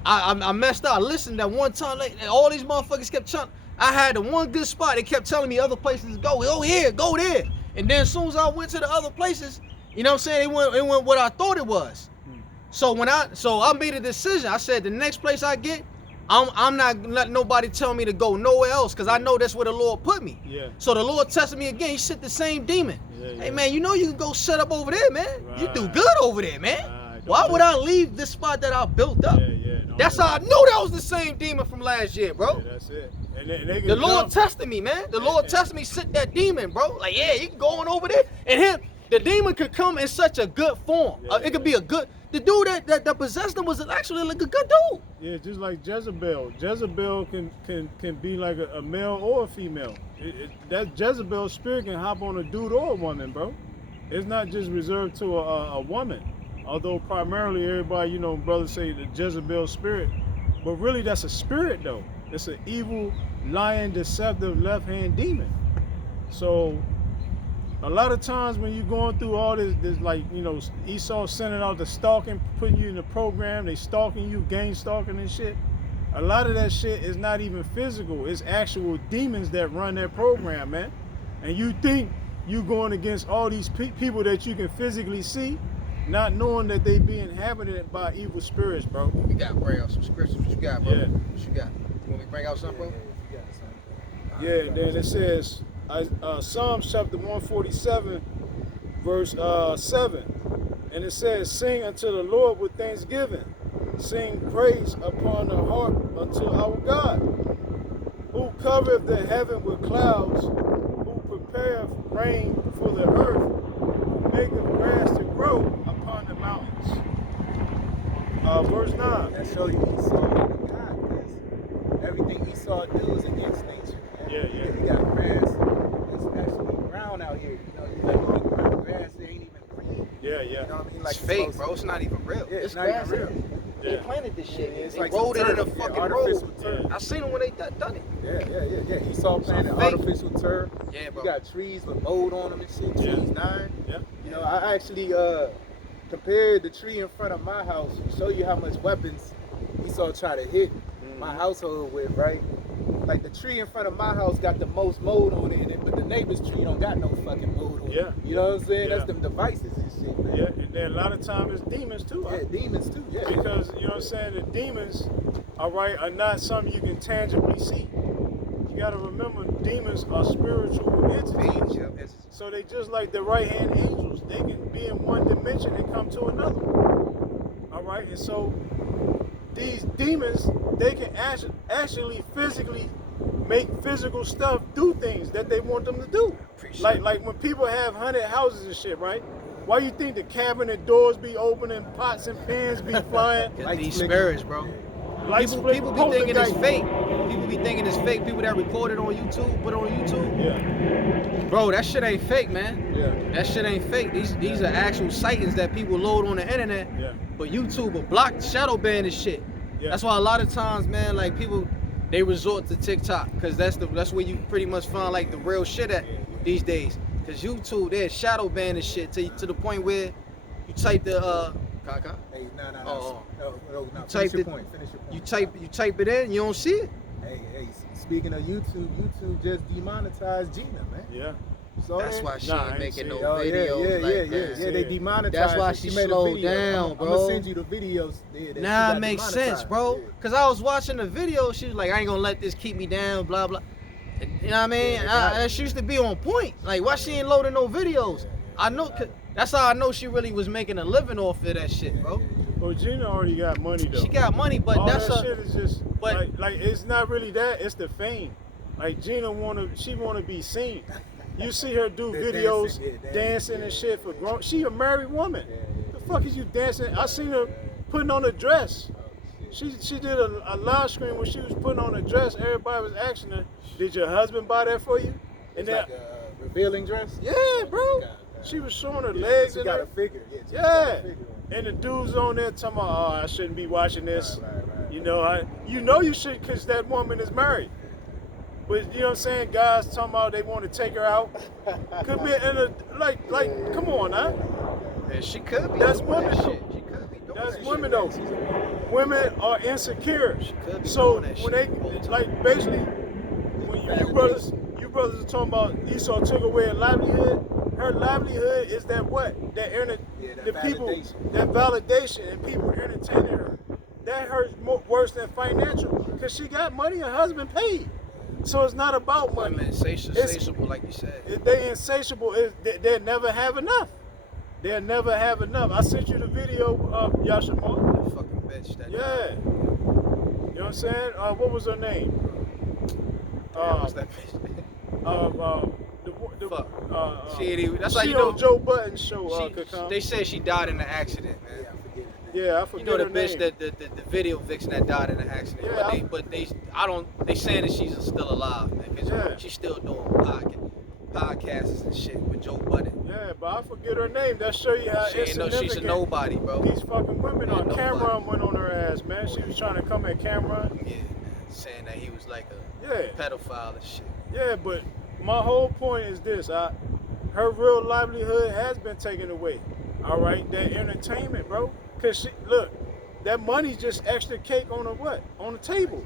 I messed up. I listened that one time, like, all these motherfuckers kept telling. I had the one good spot. They kept telling me other places to go. Go here, go there. And then as soon as I went to the other places, you know what I'm saying? It went what I thought it was. So I made a decision. I said the next place I get, I'm not letting nobody tell me to go nowhere else because I know that's where the Lord put me. Yeah. So the Lord tested me again. He sent the same demon. Yeah, Hey yeah. man, you know you can go set up over there, man. You do Right. good over there, man. Right. Why Don't would let- I leave this spot that I built up? Yeah, yeah. Don't That's let- how I knew that was the same demon from last year, bro. Yeah, that's it. And they can The Lord jump. tested me, man. The Lord tested me, sent that demon, bro. Like, yeah, you can go on over there. And the demon could come in such a good form. Yeah, It could be a good. The dude that possessed him was actually like a good dude. Yeah, just like Jezebel. Jezebel can be like a male or a female. That Jezebel spirit can hop on a dude or a woman, bro. It's not just reserved to a woman. Although primarily everybody, brothers say the Jezebel spirit. But really that's a spirit though. It's an evil, lying, deceptive, left-hand demon. So a lot of times when you're going through all this like, Esau sending out the stalking, putting you in the program, they stalking you, gang stalking and shit. A lot of that shit is not even physical. It's actual demons that run that program, man. And you think you going against all these people that you can physically see, not knowing that they be inhabited by evil spirits, bro. We got to bring out some scriptures. What you got, bro? Yeah. What you got? You want me to bring out something, bro? Yeah, then it says, Psalms chapter 147, verse 7. And it says, sing unto the Lord with thanksgiving. Sing praise upon the harp unto our God. Who covereth the heaven with clouds, who prepareth rain for the earth, who maketh grass to grow upon the mountains. Verse 9. That show you Esau ain't a god, because everything Esau do is against nature. Man. Yeah. You got grass that's actually brown out here. You look around the grass, it ain't even green. Yeah. You know what I mean? It's it's fake, supposed bro. to- It's not even real. Yeah, it's This not even grass real. is- They Yeah. planted this shit. It's They like rolled some it in a turf, yeah, fucking artificial road. turf. I seen them when they done it. Yeah. Esau planted fake. artificial turf. Yeah, bro. You got trees with mold on them and shit. Yeah. Trees dying. Yeah. You know, I actually compared the tree in front of my house to show you how much weapons Esau try to hit my household with, right? Like the tree in front of my house got the most mold on it, but the neighbor's tree don't got no fucking mold on it. Yeah. You know what I'm saying? Yeah. That's them devices and shit, man. Yeah, and then a lot of times it's demons too. Yeah, demons too, yeah. Because, you know what I'm saying, the demons, all right, are not something you can tangibly see. You got to remember, demons are spiritual entities. So they just like the right-hand angels. They can be in one dimension and come to another. All right, and so these demons, they can actually physically make physical stuff do things that they want them to do. Like when people have haunted houses and shit, right? Why you think the cabinet doors be open and pots and pans be flying? Get Lights these flicker. spirits, bro. Like split People be thinking it's poltergeist. fake. People be thinking it's fake. People that record it on YouTube, put it on YouTube. Yeah, Bro, that shit ain't fake, man. Yeah. That shit ain't fake. These are actual sightings that people load on the internet. yeah, But YouTube will block, shadow ban this shit. yeah. That's why a lot of times, man, like people, they resort to TikTok because that's where you pretty much find like the real shit at these days. Cause YouTube, they're shadow banning shit to the point where you type the Kaka. Hey, no. type Finish your it- point. Finish your point. You type it in, you don't see it. Hey, speaking of YouTube, YouTube just demonetized Gina, man. Yeah. You saw That's that? why she Nah, I ain't ain't making no seen it. Oh, videos like that. yeah. They demonetized. That's why her. she made a slowed video. down, I'm bro. gonna send you the videos. That Now she it got makes sense, demonetized. bro. Yeah. Cause I was watching the video, she was like, I ain't gonna let this keep me down, blah blah. And, you know what I mean? She used to be on point. Like, why she ain't loading no videos? I know. That's how I know she really was making a living off of that shit, bro. But Gina already got money though. She got money, but All that's that a. shit is just but- like it's not really that. It's the fame. Like Gina wanna be seen. You see her do They're videos, dancing, dancing yeah. and shit for grown. She a married woman. The fuck is you dancing? I seen her putting on a dress. She did a live stream when she was putting on a dress. Everybody was asking her, "Did your husband buy that for you?" And It's then, like a revealing dress. yeah, bro, she was showing her Yeah, legs she and got a everything. figure. Yeah. She Yeah. got a figure. And the dudes on there talking about, "Oh, I shouldn't be watching this." Right. You know, you should, because that woman is married. But you know what I'm saying? Guys talking about they want to take her out. Come on, huh? Yeah, she could be. That's doing women, that though. shit. She could be doing That's that women, shit. though. Women are insecure. She could be So doing that when shit. they, like, basically, when you brothers are talking about Esau took away her livelihood is that what? that The people, validation. that validation and people entertaining her. That hurts worse than financial because she got money, her husband paid. So it's not about money. Women insatiable, like you said. They insatiable. They'll never have enough. They'll never have enough. I sent you the video of Yashamal. That fucking bitch. That Yeah. You know what I'm saying? What was her name? What's that bitch? Fuck. She ain't even. That's how she you know. on Joe Budden's show. They said she died in an accident, Yeah, man. I forget it. Yeah, I You forget know the her bitch name. that the video vixen that died in an accident. Yeah, They saying that she's still alive, man. 'Cause Yeah. she's still doing podcasts and shit with Joe Budden. Yeah, but I forget her name. That show you how She ain't no, she's a insignificant nobody, bro. these fucking women Yeah, are. nobody. Cameron went on her ass, man. She was trying to come at Cameron. Yeah, man. Saying that he was like a Yeah. pedophile and shit. Yeah, but my whole point is this: her real livelihood has been taken away. All right, that entertainment, bro. Cause look, that money's just extra cake on the table.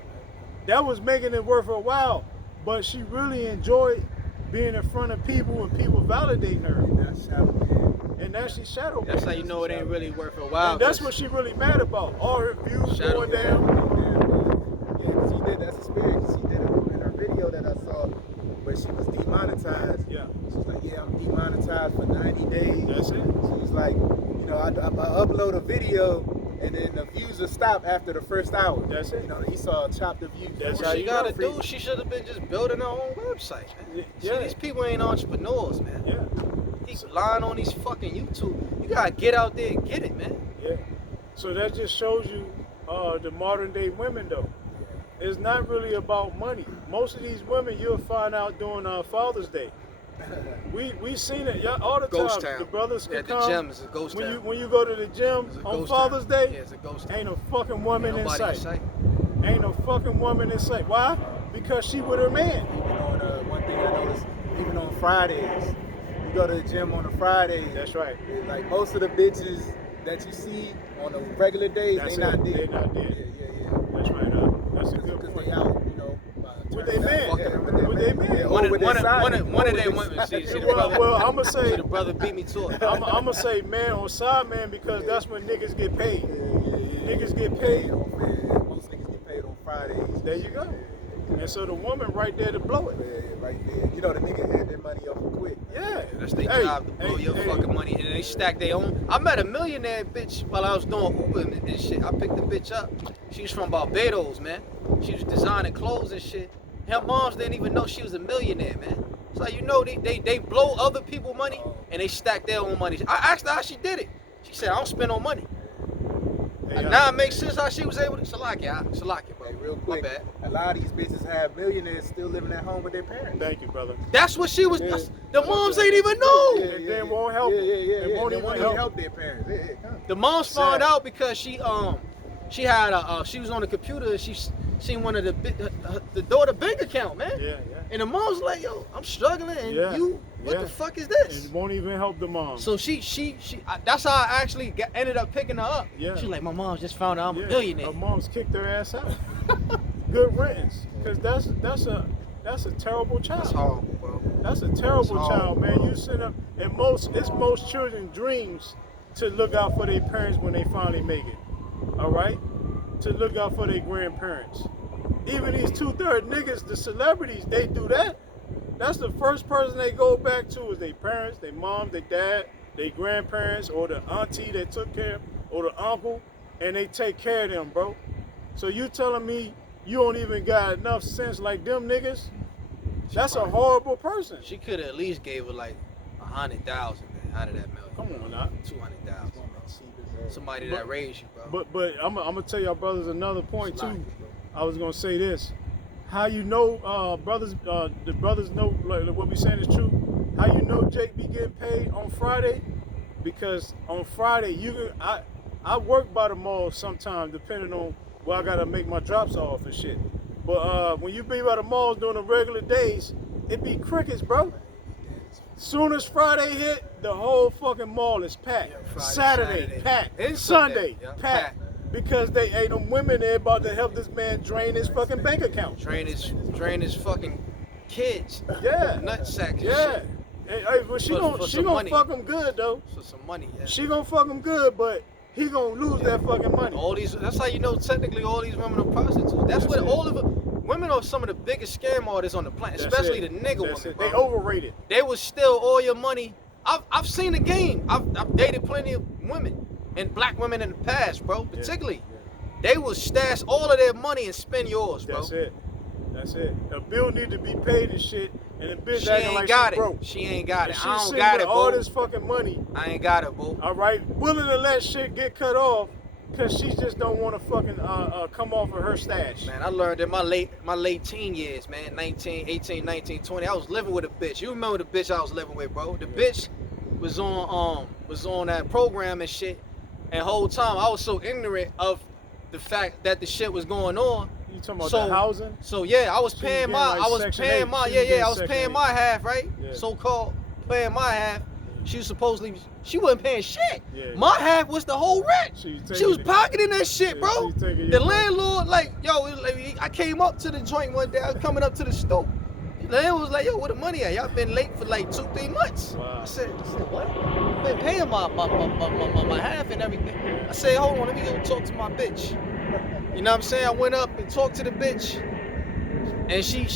That was making it worth her while, but she really enjoyed being in front of people and people validating her, That's shadow. and now she's shadow. That's how you know it ain't really worth her while. And that's 'cause what she really mad about. All her views Shadow going ban. down. Yeah, because she did. That's a spirit. 'Cause she did it in her video that I saw, where she was demonetized. Yeah, She was like, "Yeah, I'm demonetized for 90 days." that's it. She was like, I upload a video, and then the views will stop after the first hour. That's it. Esau chopped the views. That's what how she you gotta know. do. She should have been just building her own website, man. Yeah. See, these people ain't entrepreneurs, man. Yeah, He's lying on these fucking YouTube. You gotta get out there and get it, man. yeah. So that just shows you the modern day women, though. It's not really about money. Most of these women you'll find out during Father's Day. We seen it all the Ghost time. town. The brothers Yeah, could the come. gym is a ghost when town. you go to the gym It's a on ghost Father's town. Day, Yeah, it's a ghost town. ain't a fucking woman in Nobody sight. Ain't no fucking woman in sight. Why? Because she with her man. Even on one thing I noticed, even on Fridays, you go to the gym on a Friday. That's right. Like most of the bitches that you see on the regular days, That's they not it. there. They not there. Yeah. That's right. That's a good Because point. they out, With they man. Yeah, With they man. One of with their side. one of them With women. their See, side. the Well, brother. well, I'ma say- see, the brother beat me to it. I'm gonna say man on side man because that's when niggas get paid. Niggas get paid. Most niggas get paid on Fridays. There you go. And so the woman right there to blow it. Yeah, right there. The nigga had their money up quick. Yeah. That's their Hey, job to blow hey, your hey. fucking money, and they stack their own. I met a millionaire bitch while I was doing Uber and shit. I picked the bitch up. She was from Barbados, man. She was designing clothes and shit. Her moms didn't even know she was a millionaire, man. So you know they blow other people money and they stack their own money. I asked her how she did it. She said, I don't spend no money. Now it makes sense how she was able to. Salakia, bro. Hey, real My quick, bad. a lot of these bitches have millionaires still living at home with their parents. Thank you, brother. That's what she was. Yeah. The moms ain't even know. And they won't help Yeah, them. yeah, yeah. They won't They even won't help. even help their parents. Yeah, come. The moms Sad. found out because she had a she was on the computer and she seen one of the daughter bank account, man. Yeah, yeah. And the mom's like, yo, I'm struggling, and Yeah. what Yeah. the fuck is And this? it won't even help the mom. So that's how I actually ended up picking her up. Yeah. She's like, my mom just found out I'm a Yeah, billionaire. her mom's kicked her ass out. Good riddance, because that's a terrible child. That's horrible, bro. That's a terrible That's child, horrible, man. bro. You sit up, and it's most children's dreams to look out for their parents when they finally make it. All right, to look out for their grandparents. Even these 2/3 niggas, the celebrities, they do that. That's the first person they go back to is their parents, their mom, their dad, their grandparents, or the auntie that took care of, or the uncle, and they take care of them, bro. So you telling me you don't even got enough sense like them niggas? That's a horrible person. She could have at least gave her like 100,000, man, out of that million. Come on now. 200,000, bro. Somebody that raised you, bro. But I'm gonna tell y'all brothers another point Slack too. it, bro. I was gonna say this. How you know brothers the brothers know like what we saying is true? How you know Jake be getting paid on Friday? Because on Friday I work by the mall sometimes depending on where I gotta make my drops off and shit. But when you be by the malls during the regular days, it be crickets, bro. Soon as Friday hit, the whole fucking mall is packed. Yeah, Friday, Saturday, Saturday. packed. And Sunday, Sunday, yeah, packed. Because they ain't them women there about to help this man drain his fucking bank account. Drain his fucking kids. Yeah. Nutsack and Yeah. shit. Hey, but she For gonna some money. fuck him good though. For some money, yeah. She gonna fuck him good, but he gonna lose that fucking money. That's how you know technically all these women are prostitutes. That's what it. all of them. Women are some of the biggest scam artists on the planet, That's especially it. the nigga That's women. it. They bro. overrated. They will steal all your money. I've seen the game. I've dated plenty of women and black women in the past, bro. Particularly, they will stash all of their money and spend yours, bro. That's it. That's it. A bill need to be paid and shit, and the bitch She acting ain't like got she it. broke. She ain't got And it. she I don't sitting got with it, all boo. this fucking money. I ain't got it, boo. All right, willing to let shit get cut off because she just don't want to fucking come off of her stash. Man, I learned in my late teen years, man, 19, 18, 19, 20. I was living with a bitch. You remember the bitch I was living with, bro? The bitch was on that program and shit. And whole time I was so ignorant of the fact that the shit was going on. You talking about the housing? So yeah, I was She was paying getting my like I was Section paying 8. my She was yeah, getting I was Section paying 8. my half, right? Yeah. So-called paying my half. She was supposedly she wasn't paying shit. Yeah. My half was the whole rent. She She was taking it. pocketing that shit, Yeah, bro. she was taking The your money. landlord, like, yo, it was like, I came up to the joint one day. I was coming up to the stoop. The landlord was like, yo, where the money at? Y'all been late for like 2-3 months. Wow. I said, what? I've been paying my half and everything. I said, hold on, let me go talk to my bitch. You know what I'm saying? I went up and talked to the bitch. And she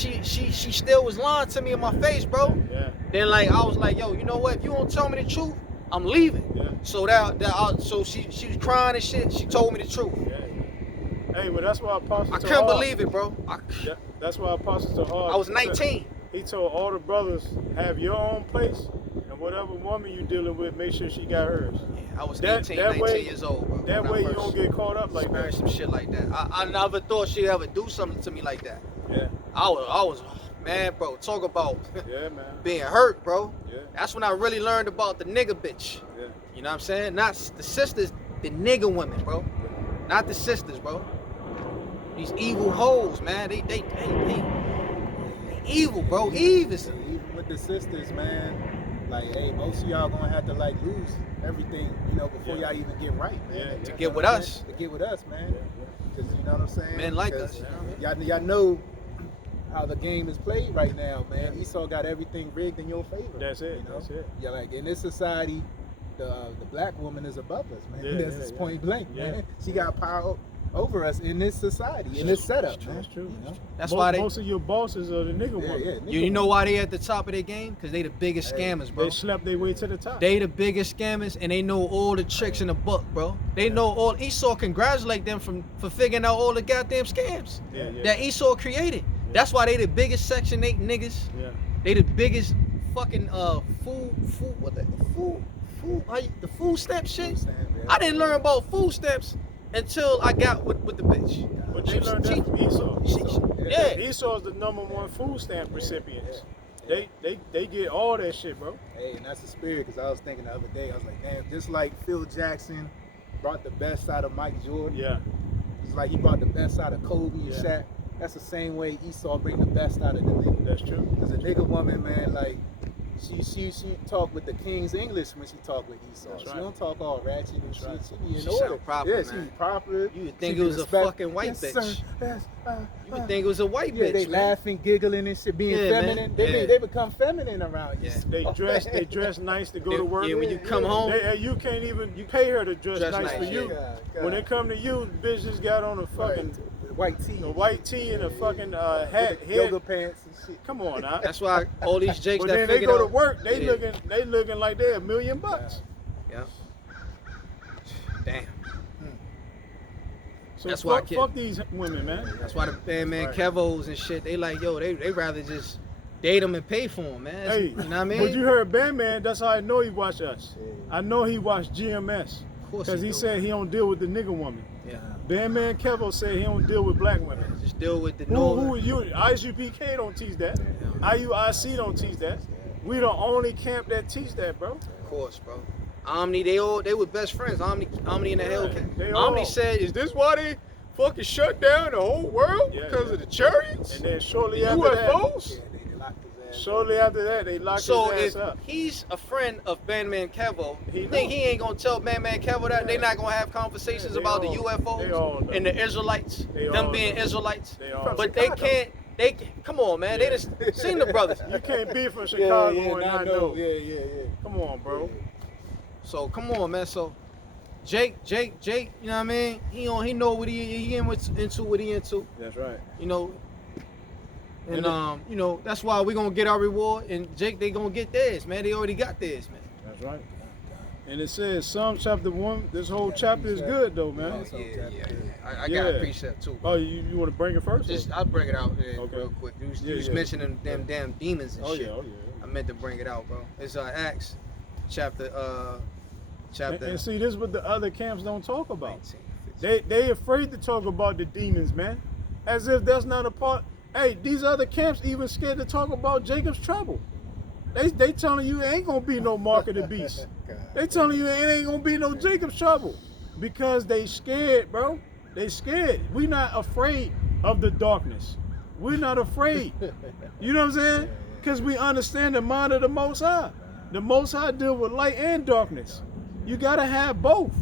still was lying to me in my face, bro. Yeah. Then like I was like, yo, you know what? If you don't tell me the truth, I'm leaving. Yeah. So so she was crying and shit. She told me the truth. Yeah. Hey, but that's why Apostle I couldn't believe it, bro. That's why Apostle Tahar. I was 19. He told all the brothers, have your own place, and whatever woman you dealing with, make sure she got hers. Yeah, I was That- 18, that 19 way- years old, bro. That when I way you first don't get caught up like experienced that. some shit like that. I never thought she'd ever do something to me like that. Yeah. I was, man, bro. Talk about Yeah, man. being hurt, bro. Yeah. That's when I really learned about the nigga bitch. Yeah. You know what I'm saying? Not the sisters, the nigga women, bro. Not the sisters, bro. These evil hoes, man. They evil, bro. Eve is Even with the sisters, man, like, hey, most of y'all gonna have to like lose everything, you know, before Yeah. y'all even get right, man. Yeah, You to know get what with I'm us. saying? To get with us, man. Because you know what I'm saying? Men like 'Cause us, you know what I mean? Y'all know how the game is played right now, man. Esau got everything rigged in your favor. That's it. You know? That's it. Yeah, like in this society, the black woman is above us, man. Yeah, That's yeah, just yeah. point blank, Yeah. man. She got power over us in this society, in this setup, That's man. true. You know? That's why most of your bosses are the nigga Yeah, women. yeah. you know why they at the top of their game? Because they the biggest Hey, scammers, bro. They slept their way to the top. They the biggest scammers and they know all the tricks in the book, bro. They know all. Esau congratulate them for figuring out all the goddamn scams Yeah, yeah. that Esau created. That's why they the biggest Section 8 niggas. Yeah. They the biggest fucking the food stamp shit. I didn't learn about food stamps until I got with the bitch. But She they was learned that from Esau. Yeah. Esau is the #1 food stamp recipients. They get all that shit, bro. Hey, and that's the spirit, because I was thinking the other day, I was like, damn, just like Phil Jackson brought the best out of Mike Jordan. Yeah. It's like he brought the best out of Kobe and Yeah. Shaq. That's the same way Esau bring the best out of the nigga. That's true. Because a nigga woman, man, like, she talk with the king's English when she talk with Esau. That's She right. don't talk all ratchet and That's shit. right. She be in She order. sound proper, yeah, she man. be proper. You would think She it be was a respect- fucking white yes, bitch. Sir. Yes, You would think it was a white yeah, bitch, they man. laughing, giggling and shit, being Yeah, man. feminine. Yeah. They become feminine around you. Yeah. They dress nice to go to work. Yeah, when you come home, You can't even you pay her to dress Dress nice nice, for you. yeah. When they come to you, the bitch just got on a fucking white tee, a white tee and a fucking hat, yoga head. pants and shit. Come on, now. that's why all these jakes But that then they figured go to out- work, they Yeah. looking like they're $1 million. Yeah. Damn. So That's why I fuck these women, man. That's why the Bandman Right. Kevos and shit, they like, yo, they rather just date them and pay for them, man. Hey, You know what I mean? But you heard Bandman, that's how I know he watched us. Yeah. I know he watched GMS. Of course Because he do. said he don't deal with the nigga woman. Yeah. Bandman Kevo said he don't deal with black women. Just deal with the Who northern. you? ISUPK don't teach that. IUIC don't teach that. We the only camp that teach that, bro. Of course, bro. Omni, they were best friends. Omni and the Hellcat. they Omni all- said, "Is this why they fucking shut down the whole world Yeah, because yeah. of the chariots, And then shortly the after UFOs?" Yeah, they locked his ass. shortly after that, they locked So his if ass up. he's a friend of Bandman Kevo, He you think know. he ain't gonna tell Bandman Kevo that they Yeah. not gonna have conversations Yeah, they about all- the they all UFOs know. and the Israelites, They them all being know. Israelites? They all But know. they can't. Come on, man. They Yeah. just seen the brothers. You can't be from Yeah, Chicago yeah, and now not I know. know. Yeah. Come on, bro. So come on, man. So Jake, you know what I mean? He know what he into what he into, That's right. you know. And And you know, that's why we gonna get our reward, and Jake, they gonna get theirs, man. They already got theirs, man. That's right. And it says Psalm chapter 1. This whole chapter is good though, man. I Yeah. got a precept too. Oh, you want to bring it first? Just I'll bring it out Okay. real quick. You was Yeah. mentioning them damn demons and Oh shit. yeah, oh yeah. I meant to bring it out, bro. It's Acts chapter And see, this is what the other camps don't talk about. 19. They afraid to talk about the demons, man. As if that's not a part. Hey, these other camps even scared to talk about Jacob's trouble. They telling you it ain't gonna be no mark of the beast. They telling you it ain't gonna be no Jacob's trouble. Because they scared, bro. They scared. We not afraid of the darkness. We're not afraid. You know what I'm saying? Because we understand the mind of the Most High. The Most High deal with light and darkness. You gotta have both.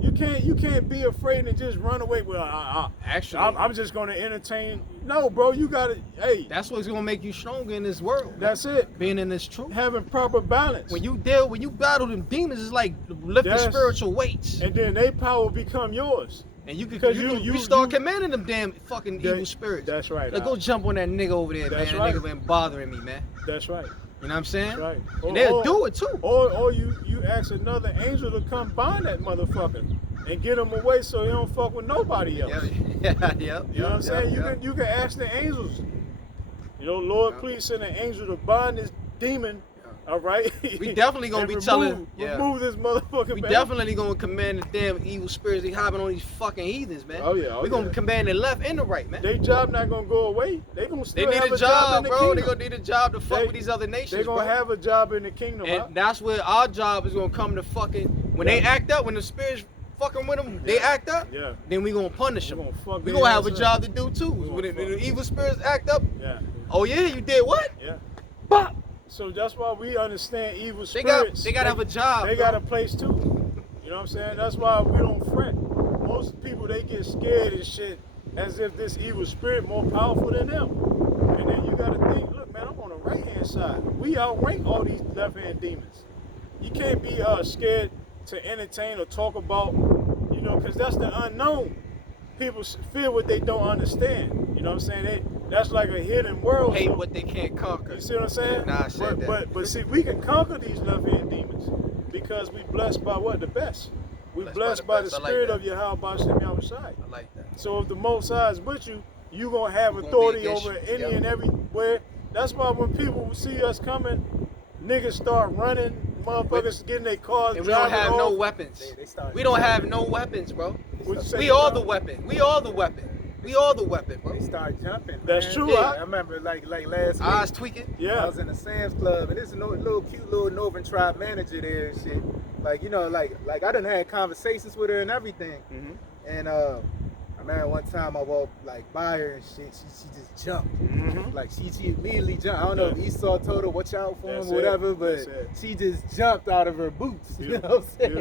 You can't be afraid and just run away. Well, Actually, I'm just gonna entertain. No, bro, you gotta. Hey, that's what's gonna make you stronger in this world. that's it. Being in this truth. Having proper balance. When you battle them demons, it's like lifting Yes. spiritual weights, And then their power become yours. and you can 'Cause you start you- commanding them damn fucking That- evil spirits. That's right. Like, go jump on that nigga over there, That's man. right. That nigga been bothering me, man. That's right. You know what I'm saying? That's right. And they'll do it too. Or you ask another angel to come bind that motherfucker and get him away so he don't fuck with nobody else. Yeah. You know what I'm saying? You can ask the angels. You know, Lord, Yeah. please send an angel to bind this demon. Yeah. All right. We definitely gonna And be remove, telling- yeah. remove this motherfucker. We man. definitely gonna command the damn evil spirits. They hopping on these fucking heathens, man. Oh, yeah, oh, we gonna yeah. command the left and the right, man. Their job not gonna go away. They gonna They still need have a in job, the bro. They kingdom. gonna need a job to fuck They- with these other nations, They gonna bro. have a job in the kingdom. huh? And that's where our job is gonna come to fucking when they Yeah. act up, when the spirits fucking with them, they Yeah. act up. Yeah. Then we gonna punish We them. gonna fuck We their gonna have a ass job up. to do too. We When the, gonna when the fuck. evil spirits act up, Yeah. oh yeah, you did what? Yeah. Bop. So that's why we understand evil They spirits. gotta have a job. They bro. got a place too. You know what I'm saying? That's why we don't fret. Most people they get scared and shit as if this evil spirit more powerful than them. And then you gotta think, look, man, I'm on the right hand side. We outrank all these left hand demons. You can't be scared to entertain or talk about, you know, because that's the unknown. People feel what they don't understand. You know what I'm saying? That's like a hidden world. hate So- what they can't conquer. you see what I'm saying? Nah, I said but see, we can conquer these left-hand demons because we blessed by what? The best. We blessed by the best. I like spirit that. of Yahweh Shem Yahushai. I like that. So if the Most High is with you, you gonna have You gonna be authority against over you. any Yep. and everywhere. That's why when people see us coming, niggas start running, motherfuckers getting their cars. And we don't driving have no off. weapons. They started We don't have no weapons, bro. What you say, We are bro? the weapon. We are the weapon. We are the weapon, bro. They start jumping. That's man. true, Yeah, huh? I remember like last week. Eyes tweaking. I Yeah. was in the Sam's Club, and there's a little cute little Northern Tribe manager there and shit. Like, you know, like I done had conversations with her and everything. Mm-hmm. And I remember one time I walked like by her and shit. She just jumped. Mm-hmm. Like she immediately jumped. I don't know if Esau told her watch out for That's him or whatever, it. but That's it. she just jumped out of her boots. You Beautiful. know what I'm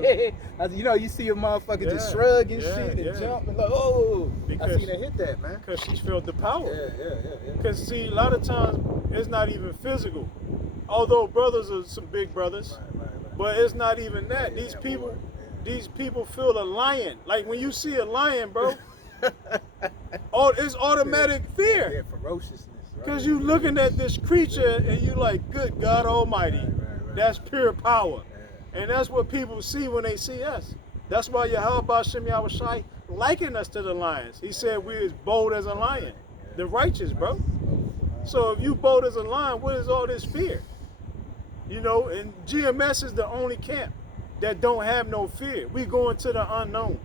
saying? You know, you see a motherfucker just shrug and Yeah, shit and yeah. jump and like, oh, I Because- seen her hit that, man. Because she felt the power. Yeah. Because see, a lot of times it's not even physical. Although brothers are some big brothers, Right. but it's not even that. Yeah, These yeah, people, boy. these people feel a lion. Like when you see a lion, bro, it's automatic Yeah, fear. ferociousness. Right? Because you looking at this creature and you like, good God Almighty, Right. that's pure power. Yeah. And that's what people see when they see us. That's why Yahweh Shem Yahushai likened us to the lions. He said we're as bold as a lion, the righteous, bro. So if you bold as a lion, what is all this fear? You know, and GMS is the only camp that don't have no fear. We go into the unknown.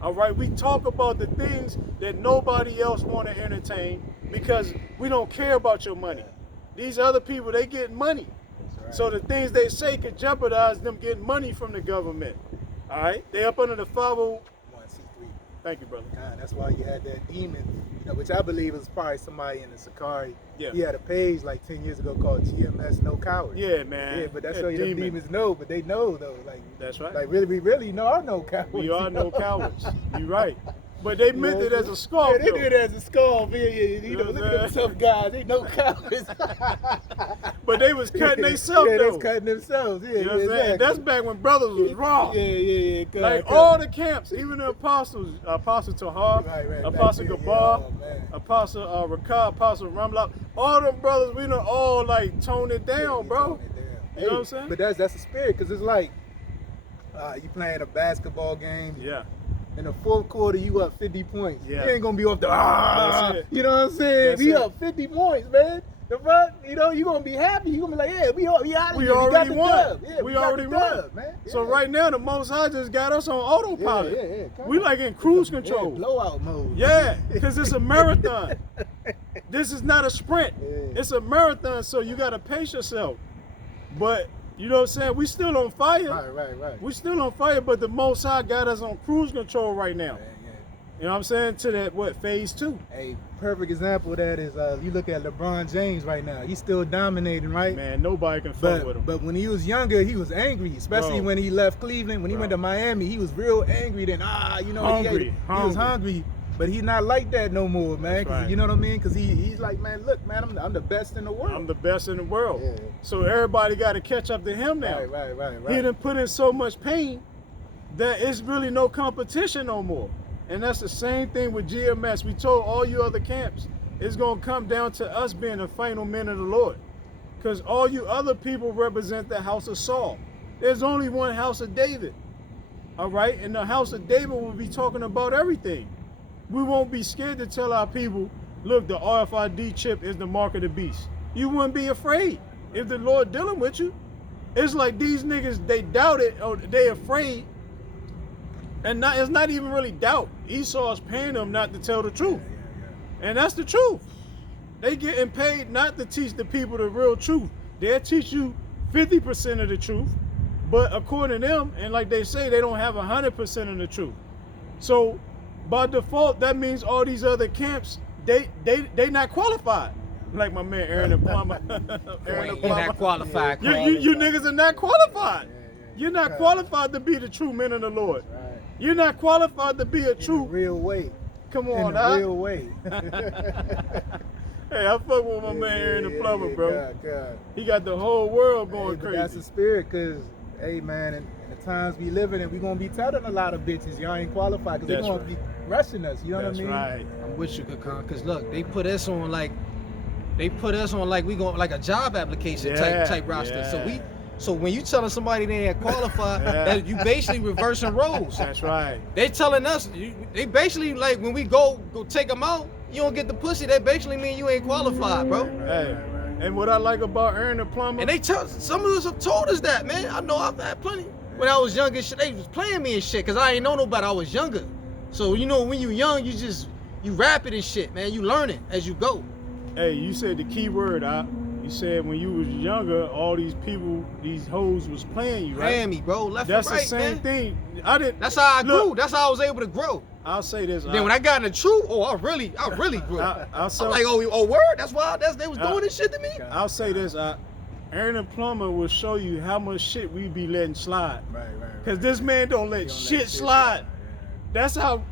All right, we talk about the things that nobody else want to entertain because we don't care about your money. These other people, they get money. Right. So the things they say could jeopardize them getting money from the government. All right, they up under the 50. 1C3. Thank you, brother. God, that's why you had that demon, you know, which I believe was probably somebody in the Sakari. Yeah. He had a page like 10 years ago called GMS No Cowards. Yeah, man. Yeah, but that's That how the demon. demons know, but they know though. Like, That's right. like really, we really know are no cowards. We are you no know? cowards. You're right. But they meant You it know? as a scarf. Yeah, they though. do it as a scarf. Yeah. You know, You know look what at I'm them tough guys. They no cowards. But they was cutting themselves Yeah, they though. was cutting themselves. Yeah, You know what I'm saying? And that's back when brothers was raw. Yeah. Like all the camps, even the apostles, Apostle Tahar, Right, Apostle back then, Gabar, yeah, oh, man. Apostle Rakah, Apostle Ramlak, all them brothers, we done all like toned it down, bro. You know what I'm saying? But that's the spirit, because it's like you playing a basketball game. Yeah. In the fourth quarter, you up 50 points. Yeah. You ain't gonna be off the That's it. You know what I'm saying? That's We it. up 50 points, man. The front, you know, you gonna be happy. You gonna be like, yeah, we out We here. We already got the won. dub. Yeah, We got already the won. dub, man. So Yeah. right now, the Most High just got us on autopilot. Yeah. Come We on. like in cruise Yeah, control. blowout mode. Yeah, because it's a marathon. This is not a sprint. Yeah. It's a marathon, so you gotta pace yourself. But you know what I'm saying? We still on fire. Right. We still on fire, but the Most High got us on cruise control right now. Yeah. You know what I'm saying? To that phase 2. A perfect example of that is you look at LeBron James right now. He's still dominating, right? Man, nobody can fuck with him. But when he was younger, he was angry, especially Bro. when he left Cleveland. When he Bro. went to Miami, he was real angry. Then you know, Hungry, he was hungry. But he's not like that no more, man. That's 'Cause right. you know what I mean? Because he's like, man, look, man, I'm the best in the world. I'm the best in the world. Yeah. So everybody got to catch up to him now. Right. He done put in so much pain that it's really no competition no more. And that's the same thing with GMS. We told all you other camps, it's going to come down to us being the final men of the Lord. Because all you other people represent the house of Saul. There's only one house of David. All right? And the house of David will be talking about everything. We won't be scared to tell our people, look, the RFID chip is the mark of the beast. You wouldn't be afraid if the Lord dealing with you. It's like these niggas, they doubt it or they afraid. And it's not even really doubt. Esau's paying them not to tell the truth. And that's the truth. They getting paid not to teach the people the real truth. They'll teach you 50% of the truth. But according to them, and like they say, they don't have 100% of the truth. So by default, that means all these other camps, they not qualified. Like my man Aaron and Plummer. Aaron He not qualified. You niggas are not qualified. Yeah. You're not qualified to be the true men of the Lord. Right. You're not qualified to be a In the true. real way. Come In on, the huh? real way. Hey, I fuck with my man Aaron the Plumber, bro. God. He got the whole world Hey, going but that's the crazy. spirit, cause hey man, in the times we living in, we gonna be telling a lot of bitches y'all ain't qualified, cause they That's gonna right. be rushing us. You know That's what I mean? right. I'm with you, Kakan, because look, they put us on like we going like a job application Yeah, type roster. yeah. So when you telling somebody they ain't qualified, Yeah. that you basically reversing roles. That's right. They telling us, they basically like when we go take them out, you don't get the pussy. That basically mean you ain't qualified, bro. Hey, And what I like about Aaron the Plumber, And they tell some of us have told us that, man. I know I've had plenty. When I was younger, shit, they was playing me and shit, cause I ain't know nobody. I was younger. So you know, when you young, you rap it and shit, man. You learn it as you go. hey, you said the key word, you said when you was younger, all these people, these hoes was playing you, right? Playing me, bro. Left That's and right, the same man. thing. I didn't. That's how I Look, grew. That's how I was able to grow. I'll say this. Then when I got in the truth, I really grew. I'll say, I'm like, oh, word? That's why they was doing this shit to me? I'll say this. Aaron the Plumber will show you how much shit we be letting slide. Right. Cause this man don't let He don't shit let slide. Yeah. That's how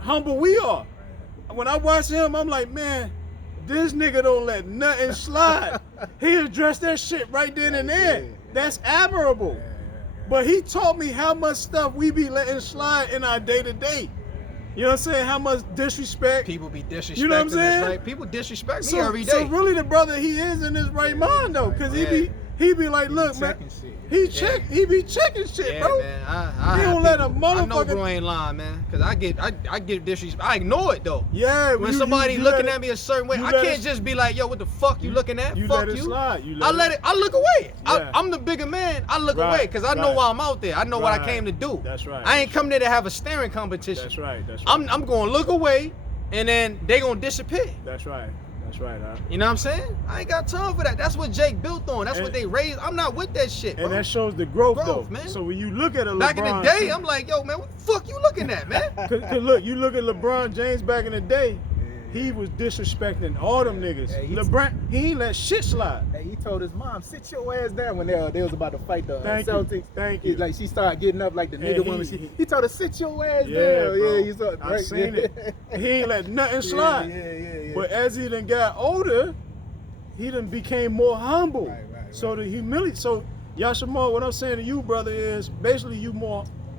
humble we are. When I watch him, I'm like, man, this nigga don't let nothing slide. He addressed that shit right then and there. Yeah. That's admirable. Yeah. But he taught me how much stuff we be letting slide in our day to day. You know what I'm saying? How much disrespect. People be disrespecting You know what I'm saying? us, right? People disrespect me every day. So really the brother, he is in his right mind though. Cause he be like, look, man, Checking shit. he be checking shit, Yeah, bro. man. I He have don't let a people- I know motherfucker- bro ain't lying, man. Cause I get disrespect. I ignore it though. Yeah, When you- somebody you looking let at me a certain way, you I let can't it- just be like, yo, what the fuck you looking at? You Fuck let it you. slide. You I look away. Yeah. I'm the bigger man. I look Right, away because I know right. why I'm out there. I know what I Right. came to do. That's right. I ain't come there to have a staring competition. That's right. That's right. I'm going to look away, and then they gonna disappear. That's right. That's right. You know what I'm saying? I ain't got time for that. That's what Jake built on. That's And- what they raised. I'm not with that shit, bro. And that shows the growth, Growth, though. man. So when you look at a LeBron, Back in the day, I'm like, yo, man, what the fuck you looking at, man? Cause look, you look at LeBron James back in the day, he was disrespecting all them niggas. Yeah, he- LeBron, he ain't let shit slide. Hey, he told his mom, sit your ass down when they was about to fight the Thank you. Celtics. Thank He- you. Like she started getting up like the Yeah, nigga woman. He told her, sit your ass Yeah, down. bro. Yeah, you saw I seen it. He ain't let nothing slide. Yeah. But as he done got older, he done became more humble. Right. So the humility. So Yashamal, what I'm saying to you, brother, is basically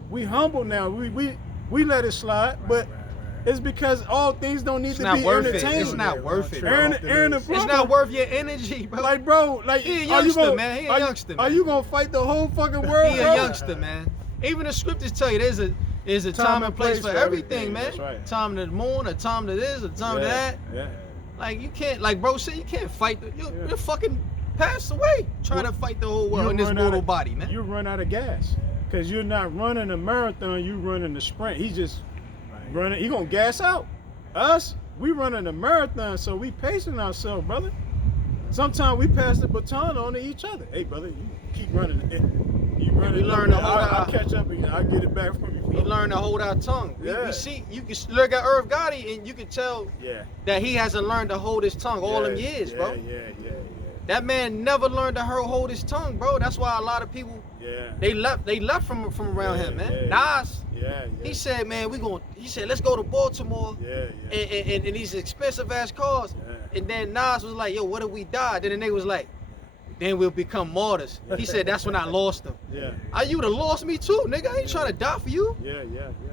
we humble now. We let it slide, but it's because all things don't need It's to not be worth it. entertained. It's not worth it, Aaron the It's Plumber, not worth your energy, bro. like, bro, like, He a are you youngster, gonna, man. He a are, youngster, Are man. you gonna fight the whole fucking world, He a bro? youngster, man. Even the scriptures tell you there's a time and place for everything, man. That's right. Time to the moon, a time to this, a time to that. Yeah. Like you can't, like bro said, you can't fight. You're fucking passed away trying to fight the whole world in this run out mortal of- body, man. You run out of gas because you're not running a marathon. You running a sprint. He just running. He gonna gas out. Us, we running a marathon, so we pacing ourselves, brother. Sometimes we pass the baton on to each other. Hey, brother, you keep running. You running. we learn to hold I'll our- catch up and I'll get it back from you. We learn to hold our tongue. Yeah. We see, you can look at Irv Gotti and you can tell Yeah. that he hasn't learned to hold his tongue all them years, bro. Yeah. That man never learned to hold his tongue, bro. That's why a lot of people Yeah. they left from around him, man. Nas, Yeah. he said, man, he said, let's go to Baltimore Yeah. and these expensive ass cars. Yeah. And then Nas was like, yo, what if we die? Then the nigga was like, then we'll become martyrs. He said, that's when I lost them. Yeah. You'd have lost me too, nigga. I ain't trying to die for you. Yeah.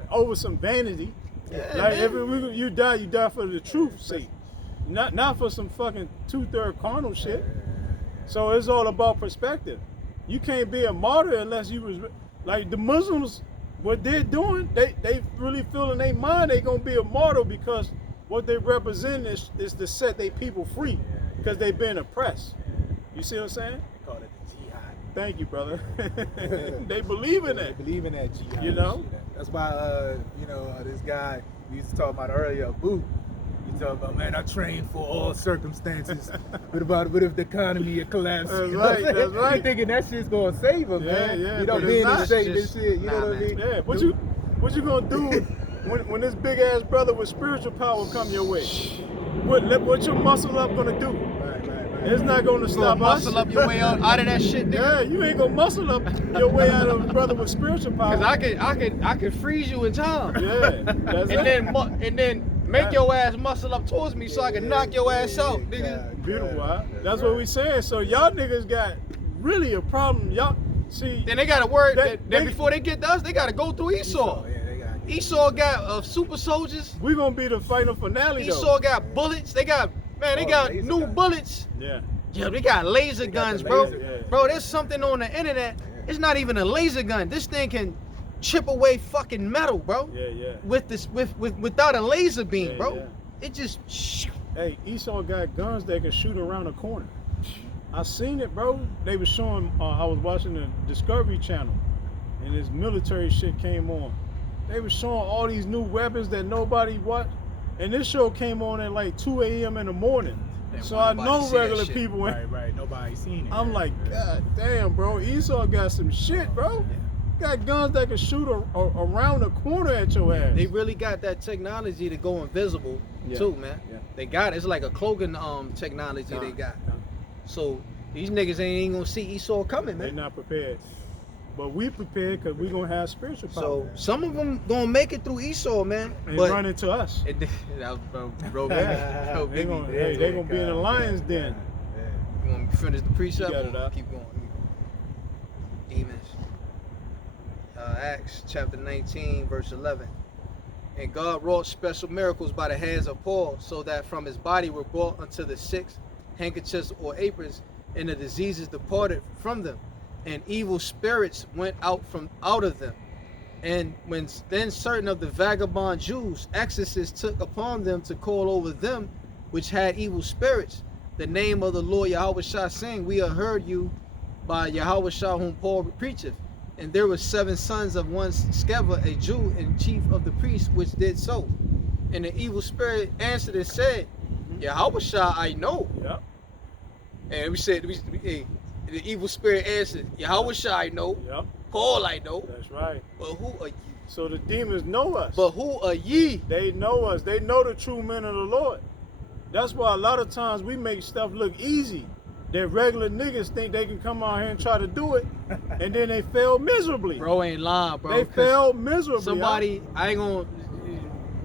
Over some vanity. Yeah, Like man. if you die for the truth's sake, not for some fucking 2/3 carnal shit. So it's all about perspective. You can't be a martyr unless you was like the Muslims. What they're doing, they really feel in their mind they gonna be a martyr because what they represent is to set their people free because they've been oppressed. You see what I'm saying? They call it the jihad. Thank you, brother. They believe in They that. believe in that jihad. You know? That's why, this guy we used to talk about earlier, Boo. He talk about, man, I trained for all circumstances. What if the economy collapses? That's You know what I'm right, saying? that's right. He thinking that shit's gonna save him, Yeah, man. yeah, You know, but being it's in not. shape and Just- shit. You nah, know what I man. mean? Yeah. What you gonna do when this big ass brother with spiritual power come your way? What your muscle up gonna do? Right. It's not gonna You stop gonna us. muscle up your way out of that shit, nigga. Yeah, you ain't gonna muscle up your way out of a brother with spiritual power. Cause I can freeze you in time. Yeah, that's and it. then make your ass muscle up towards me so I can knock your ass out, nigga. Beautiful, huh? That's what we saying. So y'all niggas got really a problem. Y'all see. Then they gotta worry They- that before they get to us, they gotta go through Esau. Yeah, they got Esau got super soldiers. We gonna be the final finale though. Esau got bullets. They got laser new guns. bullets. Yeah. Yeah, they got laser got guns, the bro. laser, yeah. Bro, there's something on the internet. It's not even a laser gun. This thing can chip away fucking metal, bro. Yeah. With without a laser beam, Yeah, bro. yeah. It just Hey, Esau got guns that can shoot around a corner. I seen it, bro. They was showing. I was watching the Discovery Channel, and this military shit came on. They was showing all these new weapons that nobody watched, and this show came on at like 2 a.m. in the morning. And So I nobody know see that regular shit. people. Right. Nobody seen it. I'm like, God damn, bro. Esau got some shit, bro. Got guns that can shoot around the corner at your ass. They really got that technology to go invisible Yeah. too, man. Yeah. They got it. It's like a cloaking technology they got. So these niggas ain't gonna see Esau coming, They're man. not prepared. But we prepared because we going to have spiritual power. So some of them gonna make it through Esau, man. and But run into us. it, that was bro, baby. Bro, They baby. gonna, they gonna be in the lion's den. You want me to finish the precept? You got it or up. Keep going. Demons. Acts chapter 19, verse 11. And God wrought special miracles by the hands of Paul, so that from his body were brought unto the sick handkerchiefs or aprons, and the diseases departed from them, and evil spirits went out of them. And when then certain of the vagabond Jews, exorcists, took upon them to call over them which had evil spirits, the name of the Lord Yahweh Shah, saying, We have heard you by Yahweh Shah whom Paul preacheth. And there were 7 sons of one Sceva, a Jew, and chief of the priests, which did so. And the evil spirit answered and said, Yahweh Shah I know. Yep. And we said, hey, the evil spirit answered, Yahweh Shah I know. Yep. Paul I know. That's right. But who are ye? So the demons know us. But who are ye? They know us. They know the true men of the Lord. That's why a lot of times we make stuff look easy. That regular niggas think they can come out here and try to do it, and then they fail miserably. Bro ain't lying, bro. They 'cause fail miserably. Somebody, I ain't gonna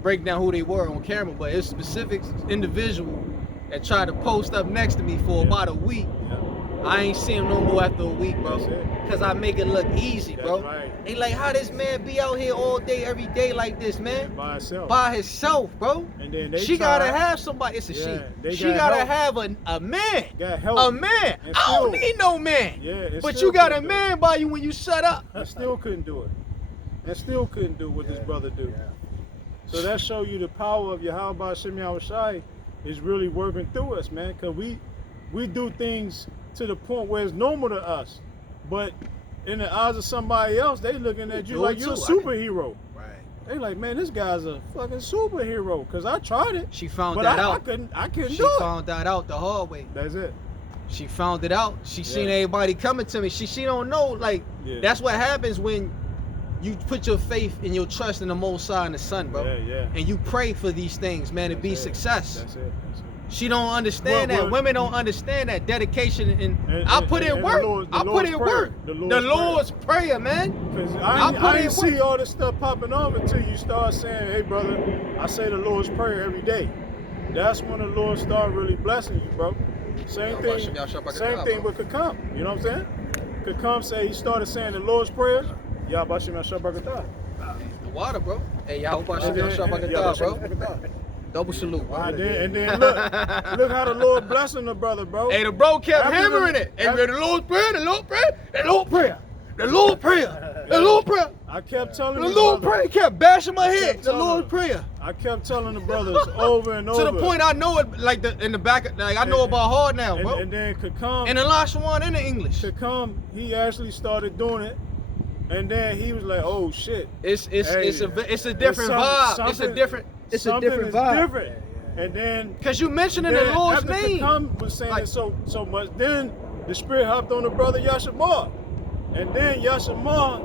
break down who they were on camera, but it's a specific individual that tried to post up next to me for Yeah. about a week. Yeah. I ain't seen him no more after a week, bro. That's it. Cause I make it look easy, bro. That's right. They like, how this man be out here all day, every day like this, man? By itself. By himself, bro. And then they She try- gotta have somebody. It's a Yeah, they she. She got gotta help. have a man. Got help. A man. And I don't still- need no man. Yeah, and But still you got a couldn't do it. man by you when you shut up. And still couldn't do it. And still couldn't do what this brother do. So that show you the power of Yahweh Shem Yahushai is really working through us, man. Cause we do things to the point where it's normal to us, but in the eyes of somebody else, they looking at you do like it you're a too. superhero. Right. They like, man, this guy's a fucking superhero. Cause I tried it, She found but that I out. couldn't She do it. found that out the hard way. That's it. She found it out. She seen Yeah. everybody coming to me. She don't know. Like Yeah. that's what happens when you put your faith and your trust in the Most High and the Son, bro. Yeah. And you pray for these things, man, to be That's it. success. That's it. That's it. She don't understand Well, that. Women don't understand that dedication and I put in and the work. Lord's- the I put Lord's in prayer. work. The The Lord's Lord's prayer, man. Cause I put I in didn't see work. all this stuff popping off until you start saying, hey brother, I say the Lord's Prayer every day. That's when the Lord start really blessing you, bro. Same Y'all thing Shabbat thing bro. with Kakam. You know what I'm saying? Kakam say he started saying the Lord's prayers. Yahbashim Shabbat. The water, bro. Hey, y'all hope I should And then- Shabbat, bro. Shabbat. Double salute. And then look how the Lord blessing the brother, bro. Hey, the bro kept After hammering the- it. Hey, after- the Lord's prayer, the Lord's prayer, the Lord's prayer, the Lord's prayer, the Lord's prayer. I kept telling The the Lord's brother- prayer. He kept bashing my kept head. The telling Lord's him. prayer. I kept telling the brothers over and over. To the point I know it, like in the back, like I know about hard now, bro. And then Kakam. And the last one in the English. To come, he actually started doing it, and then he was like, "Oh shit, It's Hey, a different it's vibe. It's a different vibe. different." And then Cause you mentioning then the Lord's after name. Kakam was saying Like- it so much, then the spirit hopped on the brother Yashamar, and then Yashamar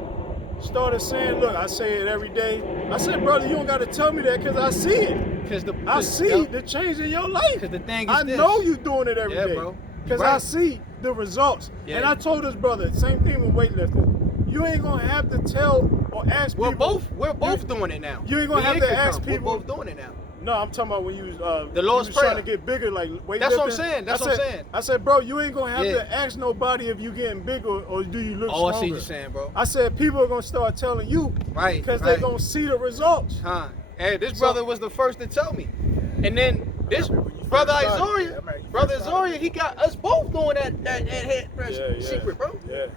started saying, "Look, I say it every day." I said, "Brother, you don't got to tell me that, because I see it. Cause I see the change in your life. Cause the thing is I this. know you doing it every day, Yeah, bro. because Right. I see the results." Yeah. And I told this brother, same thing with weightlifting. You ain't gonna have to tell or ask We're people. both doing it now. you ain't gonna Me have and to ask Kakam, people- We're both doing it now. No, I'm talking about when you The Lord's you was trying Prayer. to get bigger, like weightlifting. That's what I'm saying. That's what I'm saying. I said, bro, you ain't gonna have Yeah. to ask nobody if you getting bigger or do you look Oh, I stronger. see what you're saying, bro. I said people are gonna start telling you Right. because right. they're gonna see the results. Huh. Hey, this So- brother was the first to tell me. And then this remember when you brother first started. I Izoria, remember you brother first started. Izoria, he got us both doing that head press secret, bro. Yeah.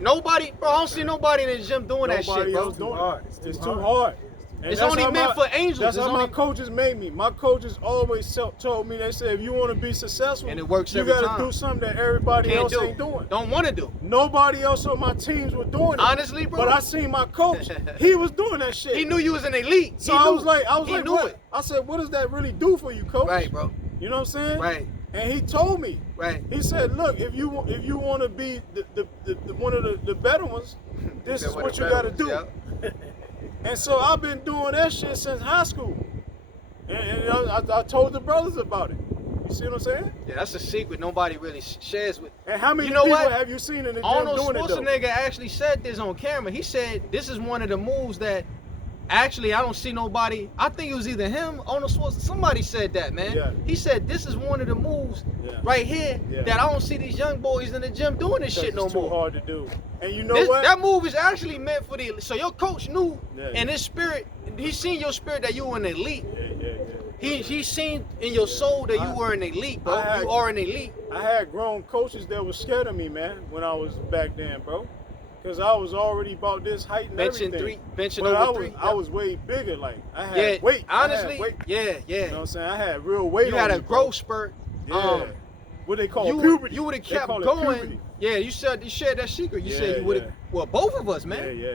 Nobody, bro, I don't see nobody in the gym doing that Nobody shit, bro. else doing hard. it. It's It's too too hard. hard. And It's that's only how meant for angels. That's It's how my only- coaches made me. My coaches always told me, they said, if you want to be successful, And it works you every gotta time. do something that everybody Can't else do. ain't doing. Don't want to do. Nobody else on my teams were doing it. Honestly, bro. But I seen my coach, he was doing that shit. He knew you was an elite. So He I knew was like, he knew what? it. I said, what does that really do for you, coach? Right, bro. You know what I'm saying? Right, And he told me. right. He said, look, if you want to be the one of the better ones, this is what you got to do. And so I've been doing that shit since high school. And I told the brothers about it. You see what I'm saying? Yeah, that's a secret nobody really shares with. And how many You know people what? have you seen in the gym Arnold doing it though? Schwarzenegger actually said this on camera. He said this is one of the moves that actually I don't see nobody. I think it was either him, Arnold Schwarzenegger. Somebody said that, man. Yeah. He said this is one of the moves Yeah. right here Yeah. that I don't see these young boys in the gym doing this shit no It's too more. hard to do. And you know This- what? That move is actually meant for the. So your coach knew, Yeah. in his spirit, he seen your spirit that you were an elite. Yeah. He seen in your soul that you were an elite, bro. You are an elite. I had grown coaches that was scared of me, man, when I was back then, bro. Because I was already about this height and Benching everything. benching But over three. I was way bigger. Like, I had Yeah, weight. honestly, I had weight. yeah. You know what I'm saying? I had real weight You on had me, a bro. growth spurt. Yeah. What they call You puberty. would have They kept call it going. puberty. Yeah, you shared that secret. You said Yeah, you would have. yeah. Well, both of us, man. Yeah.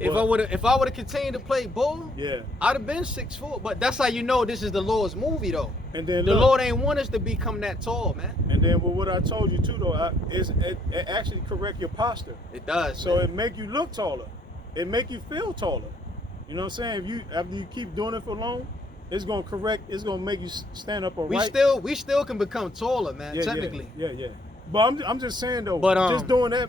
If Well- I would have continued to play ball, Yeah. I'd have been 6'4". But that's how you know this is the Lord's movie, though. And then The look, Lord ain't want us to become that tall, man. and then with what I told you too, though, it actually correct your posture. It does. So man. it make you look taller. It make you feel taller. You know what I'm saying? If you after you keep doing it for long, it's gonna correct. It's gonna make you stand up we alright. still can become taller, man. technically. Yeah. But I'm just saying though. But, just doing that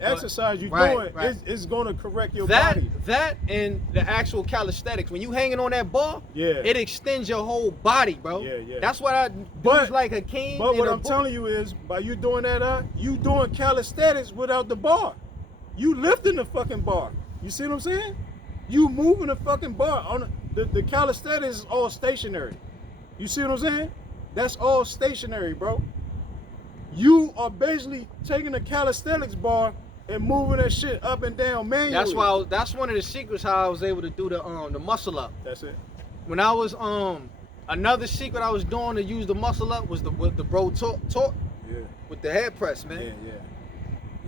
exercise you're right. doing is gonna correct your That body. that and the actual calisthenics. When you hanging on that bar, Yeah. it extends your whole body, bro. Yeah. That's what I But- do like a king. But and what a I'm bull. telling you is, by you doing that, you doing calisthenics without the bar. You lifting the fucking bar. You see what I'm saying? You moving the fucking bar. On the calisthenics is all stationary. You see what I'm saying? That's all stationary, bro. You are basically taking a calisthenics bar and moving that shit up and down manually. That's one of the secrets how I was able to do the muscle up. That's it. When I was another secret I was doing to use the muscle up was with the bro talk Yeah. with the head press, man. Yeah.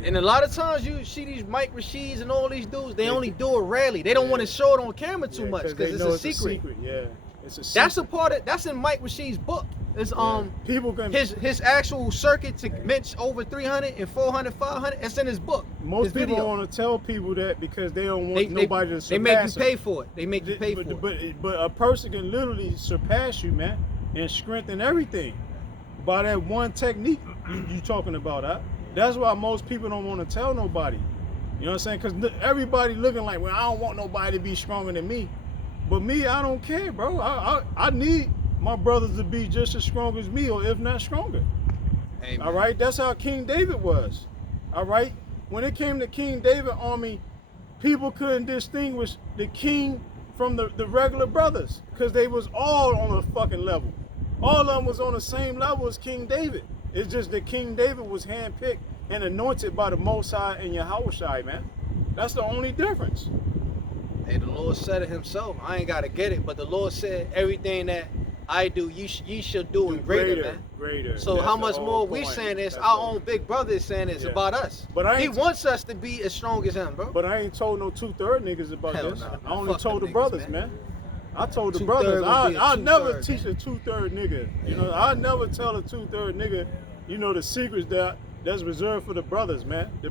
And a lot of times you see these Mike Rasheeds and all these dudes, they Yeah. only do it rarely. They don't Yeah. want to show it on camera too Yeah, much they because know it's a secret. Yeah. It's a secret. That's a part of that's in Mike Rasheed's book. It's people can his actual circuit to bench over 300 and 400, 500. It's in his book. most his people video. want to tell people that because they don't want nobody to surpass They make you them. pay for it. They make you pay for but, it. But a person can literally surpass you, man, and strengthen everything by that one technique you talking about. Huh? That's why most people don't want to tell nobody. You know what I'm saying? Because everybody looking like, well, I don't want nobody to be stronger than me. But me, I don't care, bro. I need my brothers to be just as strong as me, or if not stronger. Amen. All right, that's how King David was. All right, when it came to King David army, people couldn't distinguish the king from the regular brothers because they was all on a fucking level. All of them was on the same level as King David. It's just that King David was handpicked and anointed by the Most High and Yahushua, man. That's the only difference. Hey, the Lord said it himself. I ain't gotta get it, but the Lord said everything that I do, ye shall do and greater, man. Greater. So That's how the much whole more we point. saying this? That's Our the- own big brother is saying this Yeah. about us. But I He ain't- wants us to be as strong as him, bro. But I ain't told no 2/3 niggas about Hell this. nah, man. I only Fuck told the them niggas, brothers, man. man. I told the 2/3 brothers. would be a I'll never 2/3, teach a 2/3 nigga. You know, I never tell a 2/3 nigga, you know, the secrets that's reserved for the brothers, man. The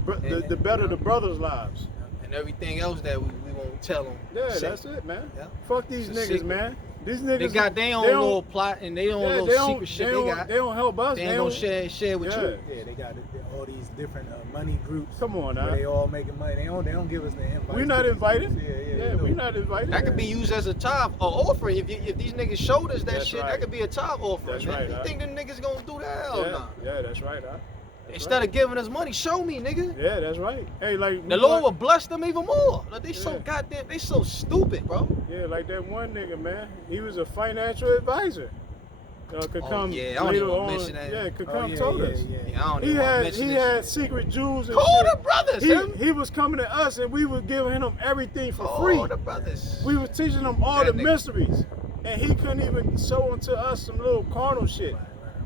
better the brothers' lives. And everything else that we won't tell them. Yeah, that's it, man. Yeah. Fuck these It's a niggas, secret. man. These niggas. They got their own they don't- little plot and their own yeah, little they don't- secret shit they they don't- got. They don't help us. They ain't gonna share with Yeah. you. Yeah, they got all these different money groups. Come on where now. they all making money. They don't give us the invite. We not invited. Yeah, we not invited. That could be used as a tithe or offering. If these niggas showed us that That's shit, right. that could be a tithe offering. That's man. right, You huh? think them niggas gonna do that? Hell Yeah, nah. yeah, that's right. Huh? That's Instead right. of giving us money, show me, nigga. Yeah, that's right. Hey, like The Lord will bless them even more. Like they so Yeah. goddamn, they so stupid, bro. Yeah, like that one nigga, man. He was a financial advisor. could Oh, come yeah, I don't later even on. mention that. Yeah, could Oh, come yeah, told yeah, us. yeah. Yeah, I don't He even wanna had mention he this had shit. secret Jews and Who shit. the brothers, him? He was coming to us and we was giving him everything for Oh, free. the brothers. We was teaching him all That the nigga. mysteries, and he couldn't even show unto us some little carnal shit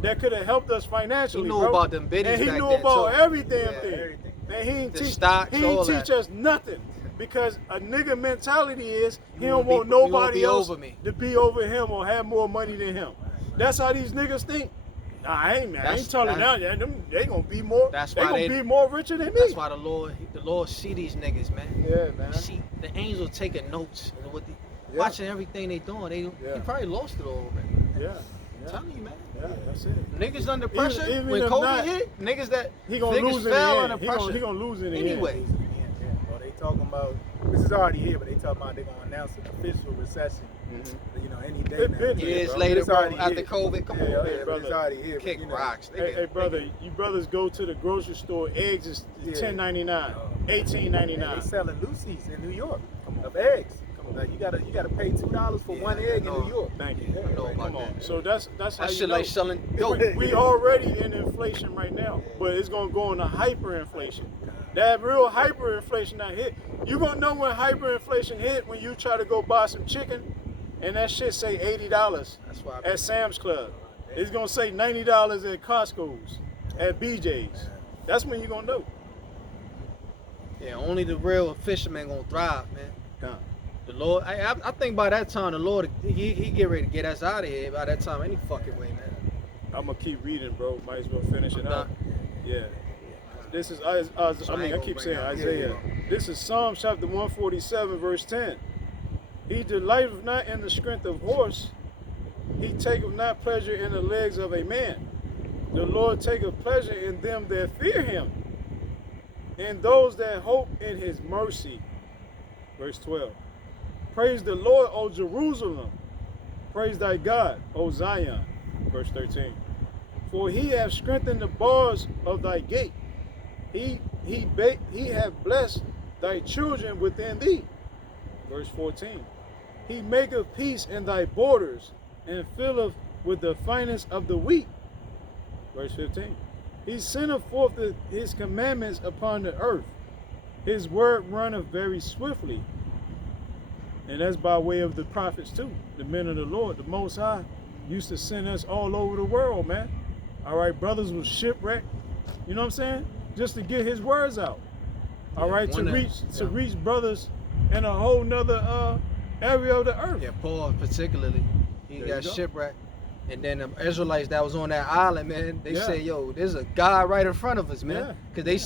that could have helped us financially. He knew bro. about them biddies and he back knew then, about too. every damn Yeah. thing. Everything. And he ain't The teach, stocks, he ain't all teach that. us nothing. Because a nigga mentality is he You don't wanna want be- you wanna nobody be else over me. to be over him or have more money than him. That's how these niggas think. Nah, I ain't That's- telling that- them. Them, they gonna be more. That's they why gonna they- be more richer than me. That's why the Lord see these niggas, man. Yeah, man. You see, the angels taking notes, you know, with the, Yeah. watching everything they doing. Yeah. He probably lost it all already. Yeah. I'm Yeah. telling you, man. Yeah, that's it. Niggas under pressure even when if COVID not, hit. Niggas that He gonna niggas lose in fell the under end. pressure. He gonna lose in the Anyway. end. Well, they talking about, this is already here, but they talking about they're gonna announce an official recession. You know, any day It now. been Years bro. later, It's bro, already after here. COVID, come Yeah, on, yeah, man. but brother. it's already here. Kick but, you know, rocks. They Hey, get- hey, brother, they get- you brothers go to the grocery store. Eggs is Yeah. $10.99, They $18.99. selling Lucy's in New York of eggs. Like you gotta pay $2 for Yeah, one I egg know. in New York. Thank you. Yeah, know right. about Come on. that. So that's how That you shit know. like selling dope. We already in inflation right now, but it's gonna go into hyperinflation. That real hyperinflation that hit. You gonna know when hyperinflation hit when you try to go buy some chicken, and that shit say $80 That's why. at Sam's Club. It's gonna say $90 at Costco's, at BJ's. That's when you gonna know. Yeah, only the real fisherman gonna thrive, man. Yeah. The Lord, I think by that time the Lord, he get ready to get us out of here. By that time, any fucking way, man. I'm gonna keep reading, bro. Might as well finish it I'm up. done. Yeah. This is So I I ain't gonna keep bring saying out- Isaiah. This is Psalm chapter 147, verse 10. He delighteth not in the strength of horse. He taketh not pleasure in the legs of a man. The Lord taketh pleasure in them that fear him, in those that hope in his mercy. Verse 12. Praise the Lord, O Jerusalem. Praise thy God, O Zion. Verse 13. For he hath strengthened the bars of thy gate. He hath blessed thy children within thee. Verse 14. He maketh peace in thy borders, and filleth with the finest of the wheat. Verse 15. He sendeth forth his commandments upon the earth. His word runneth very swiftly. And that's by way of the prophets too, the men of the Lord. The Most High used to send us all over the world, man. All right, brothers was shipwrecked, you know what I'm saying? Just to get his words out. All Yeah, right, to one reach brothers in a whole nother area of the earth. Yeah, Paul particularly, he There got you go. shipwrecked. And then the Israelites that was on that island, man, they Yeah. said, yo, there's a God right in front of us, man. Yeah. Cause they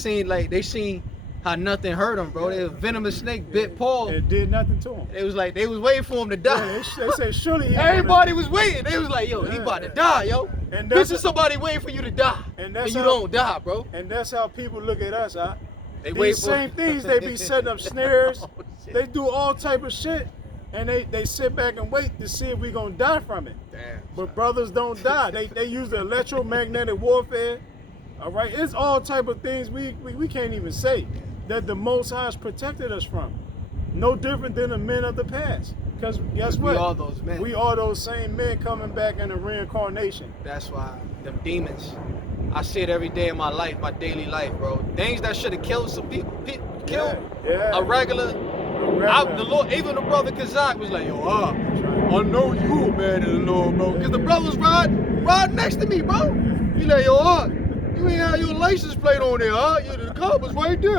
seen how nothing hurt them, bro. Yeah. A venomous snake bit Paul. It did nothing to him. It was like they was waiting for him to Yeah, die. they say surely he Everybody was waiting. They was like, yo, he Yeah. about to die, yo. And This that's is somebody waiting for you to die. And And, that's you how- don't die, bro. And that's how people look at us, huh? They wait These for same things, they be setting up snares. Oh, shit. They do all type of shit. And they sit back and wait to see if we gonna die from it. Damn. But brothers don't die. They use the electromagnetic warfare. All right, it's all type of things we can't even say that the Most High has protected us from. No different than the men of the past. Because guess what? We are those men. We are those same men coming back in the reincarnation. That's why them demons. I see it every day in my life, my daily life, bro. Things that should have killed some people, killed Yeah. a regular. The Lord, even the brother Kazak was like, yo, I know you a man in the Lord, bro. Cause the brothers ride next to me, bro. He like, yo, you ain't have your license plate on there, the car was right there,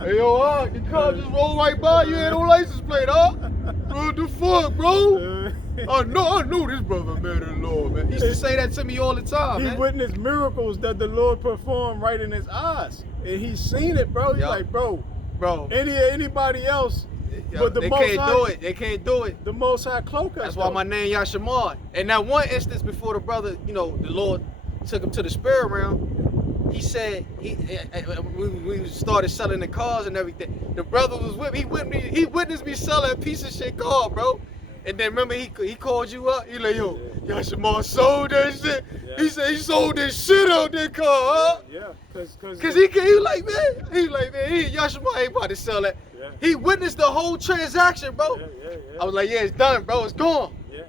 Hey, yo, the car just rolled right by, you ain't no license plate, What the fuck, bro? I know this brother, man, in the Lord, man. He used to say that to me all the time, He man. witnessed miracles that the Lord performed right in his eyes. And he's seen it, bro. He's Yup. like, bro, Bro, anybody else, but the they Most can't High, do it. They can't do it. The Most High cloak us. That's why though. my name Yashamar. And that one instance before the brother, the Lord took him to the spirit realm, he said we started selling the cars and everything. The brother was with me. He witnessed me selling a piece of shit car, bro. And then remember he called you up. He like, yo, Yashamar sold that shit. Yeah. He said he sold this shit out that car, huh? Yeah, cause He like, man, Yashamar ain't about to sell that. Yeah. He witnessed the whole transaction, bro. Yeah. I was like, yeah, it's done, bro. It's gone. Yeah.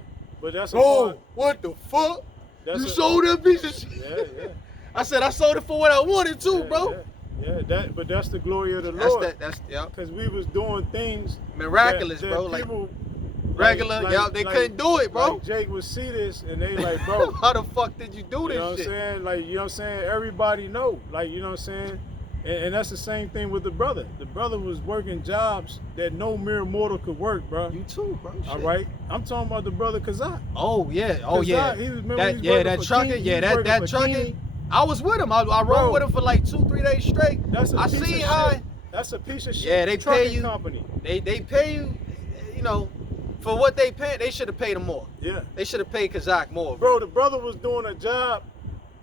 But that's a Oh, part. what the fuck? That's You a- sold that piece of shit. Yeah, yeah. I said I sold it for what I wanted to, Yeah, bro. But that's the glory of the That's Lord. that. That's yeah. Because we was doing things Miraculous, that bro. Like people, regular. Yeah, they couldn't do it, bro. Like Jake would see this and they like, bro, How the fuck did you do this you know what shit? I'm saying? Like, you know what I'm saying? Everybody know. Like, you know what I'm saying? And that's the same thing with the brother. The brother was working jobs that no mere mortal could work, bro. You too, bro. All Shit. right? I'm talking about the brother Kazak. Oh yeah. Oh yeah. He was, remember, That he was yeah. working That for trucking. King- Yeah. he was working That for trucking. King. I was with him. I rode Bro. with him for like 2-3 days straight. That's a I piece see of how shit. That's a piece of shit. Yeah, they pay trucking you. company. They pay you. You know, for what they pay, they should have paid him more. Yeah. They should have paid Kazak more, Bro, the brother was doing a job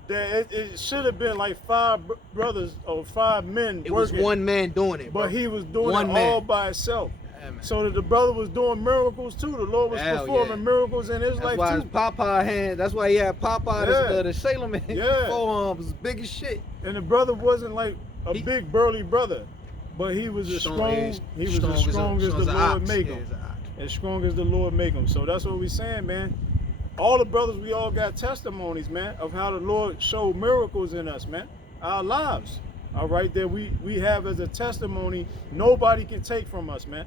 that it should have been like 5 brothers or 5 men It was working. one man doing it, bro. But he was doing One it man. all by himself. Yeah, man. So that the brother was doing miracles too. The Lord was Hell performing yeah. miracles in his That's life why his too. Popeye hand. That's why he had Popeye, Yeah. the Sailor Man. Yeah. Forearms was big as shit. And the brother wasn't like a He- big burly brother, but he was as strong. He was as strong as the Lord make him. As strong as the Lord make him. So that's what we saying, man. All the brothers, we all got testimonies, man, of how the Lord showed miracles in us, man. Our lives, all right, that we have as a testimony. Nobody can take from us, man.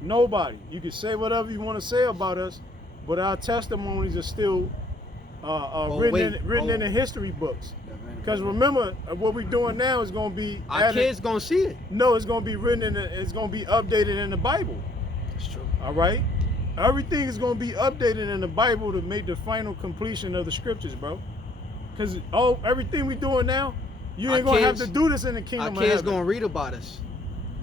Nobody. You can say whatever you want to say about us, but our testimonies are still written in the history books. Because remember, what we're doing now is going to be Our kids gonna see it. No, it's going to be written it's going to be updated in the Bible. It's true. All right? Everything is going to be updated in the Bible to make the final completion of the scriptures, bro. Because everything we doing now, you Our ain't going to have kids- to do this in the Our kingdom of kids heaven. gonna read about us.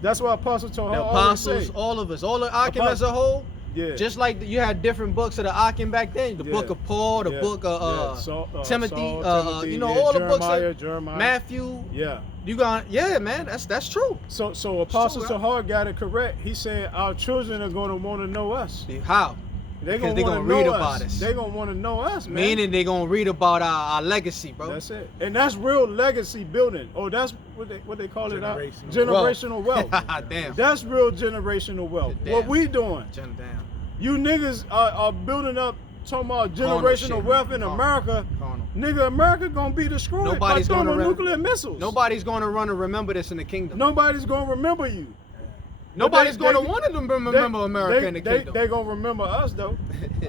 That's why Apostle told The her apostles, all of us, all the Akim as a whole. Yeah. Just like you had different books of the Akim back then, the Yeah. book of Paul, the Yeah. book of Timothy, Saul, you know, yeah, all the books of Jeremiah. Matthew. Yeah. You got, yeah, man, that's true. So Apostle true, Tahar got it correct. He said our children are going to want to know us. How? They're Because going they to want gonna to read know about us. us. They're going to want to know us, man. Meaning they gonna read about our legacy, bro. That's it. And that's real legacy building. Oh, that's what they call it. Generational wealth. Damn. That's real generational wealth. Damn. What we doing? Damn. You niggas are building up, talking about Carnal generational shit. wealth in Carnal. America. Carnal. Nigga, America gonna be destroyed Nobody's by gonna nuclear missiles. Nobody's gonna run and remember this in the kingdom. Nobody's gonna remember you. Nobody's They- gonna they- want to remember America in the kingdom. They gonna remember us though.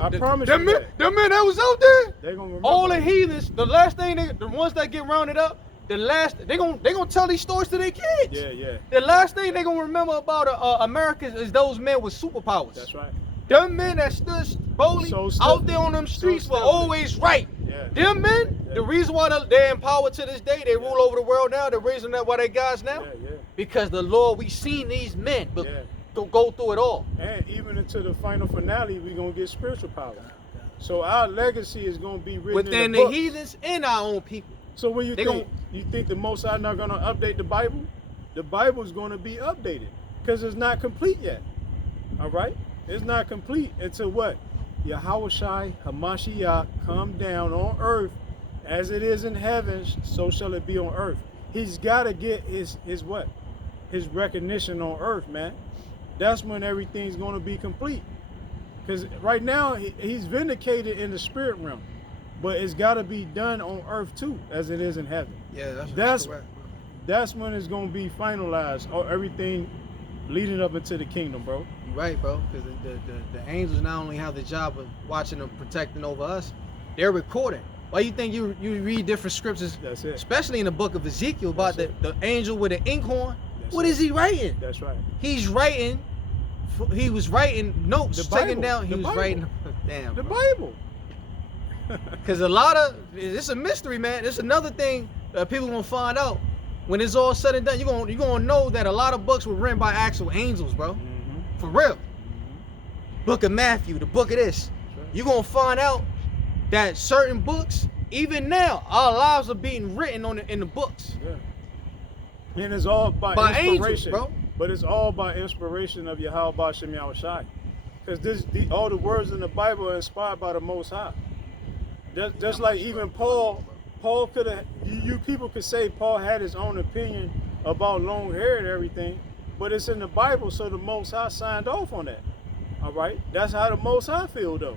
I The- promise them you men, that. them men that was out there, They gonna remember. all the us. heathens, the last thing, the ones that get rounded up, they gonna tell these stories to their kids. Yeah, yeah. The last thing they gonna remember about America is those men with superpowers. That's right. Them men that stood boldly So out there on them streets were stealthy. always right. Yeah. Them men, Yeah. the reason why they're empowered to this day, they rule over the world now, the reason that why they guys now, Yeah, yeah. because the Lord, we seen these men Yeah. go through it all. And even into the final finale, we gonna get spiritual power. So our legacy is gonna be written Within in the the book. heathens and our own people. So what you They think? You think the Most High not gonna update the Bible? The Bible is gonna be updated because it's not complete yet. All right, it's not complete until what? Yahushai Hamashiach come down on earth, as it is in heaven, so shall it be on earth. He's got to get his what? His recognition on earth, man. That's when everything's gonna be complete. Because right now he's vindicated in the spirit realm, but it's got to be done on earth too, as it is in heaven. Yeah, That's- correct. That's when it's gonna be finalized, or everything leading up into the kingdom, bro. You're right, bro. Because the angels not only have the job of watching and protecting over us, they're recording. Why you think you read different scriptures, That's it. especially in the book of Ezekiel, about That's the angel with the inkhorn? That's What it. is he writing? That's right. He's writing. He was writing notes, The taking Bible. down. He The was Bible. writing. Damn. The Bible. Because a lot of it's a mystery, man. It's another thing that people gonna find out when it's all said and done. You're gonna know that a lot of books were written by actual angels, bro. Mm-hmm. For real. Book of Matthew, the book of this. You're gonna find out that certain books, even now, our lives are being written in the books. Yeah. And it's all by Angels, inspiration, bro. But it's all by inspiration of Yahweh Bashem Yahushai. Because all the words in the Bible are inspired by the Most High. Just like even Paul could have, you people could say Paul had his own opinion about long hair and everything, but it's in the Bible, so the Most High signed off on that. All right? That's how the Most High feel though.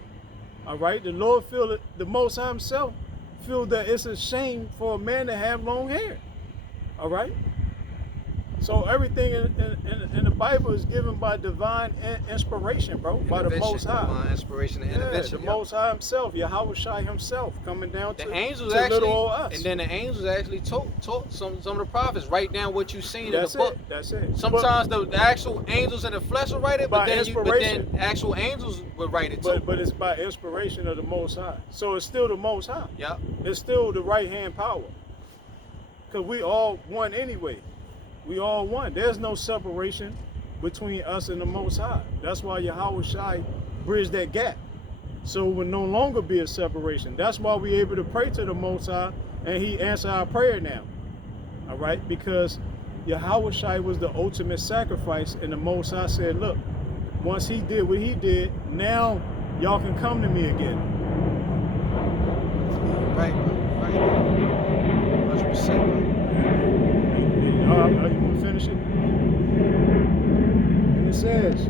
All right, the Lord feel it, the Most High Himself feel that it's a shame for a man to have long hair. All right. So everything in the Bible is given by divine inspiration, bro, by the Most High. Divine inspiration and intervention. The Most High Himself, Yahweh Shai Himself, coming down The to angels to actually, little old us. and then the angels actually taught some of the prophets. Write down what you seen in That's the book. it. That's it. Sometimes the actual angels in the flesh will write it, but By then inspiration. actual angels will write it too. But it's by inspiration of the Most High. So it's still the Most High. Yeah. It's still the right hand power. Because we all one anyway. We all one. There's no separation between us and the Most High. That's why Yahweh Shai bridged that gap. So it will no longer be a separation. That's why we're able to pray to the Most High and He answered our prayer now. All right? Because Yahweh Shai was the ultimate sacrifice, and the Most High said, look, once He did what He did, now y'all can come to me again. Right, bro. Right. 100%, bro. You want to finish it? And it says,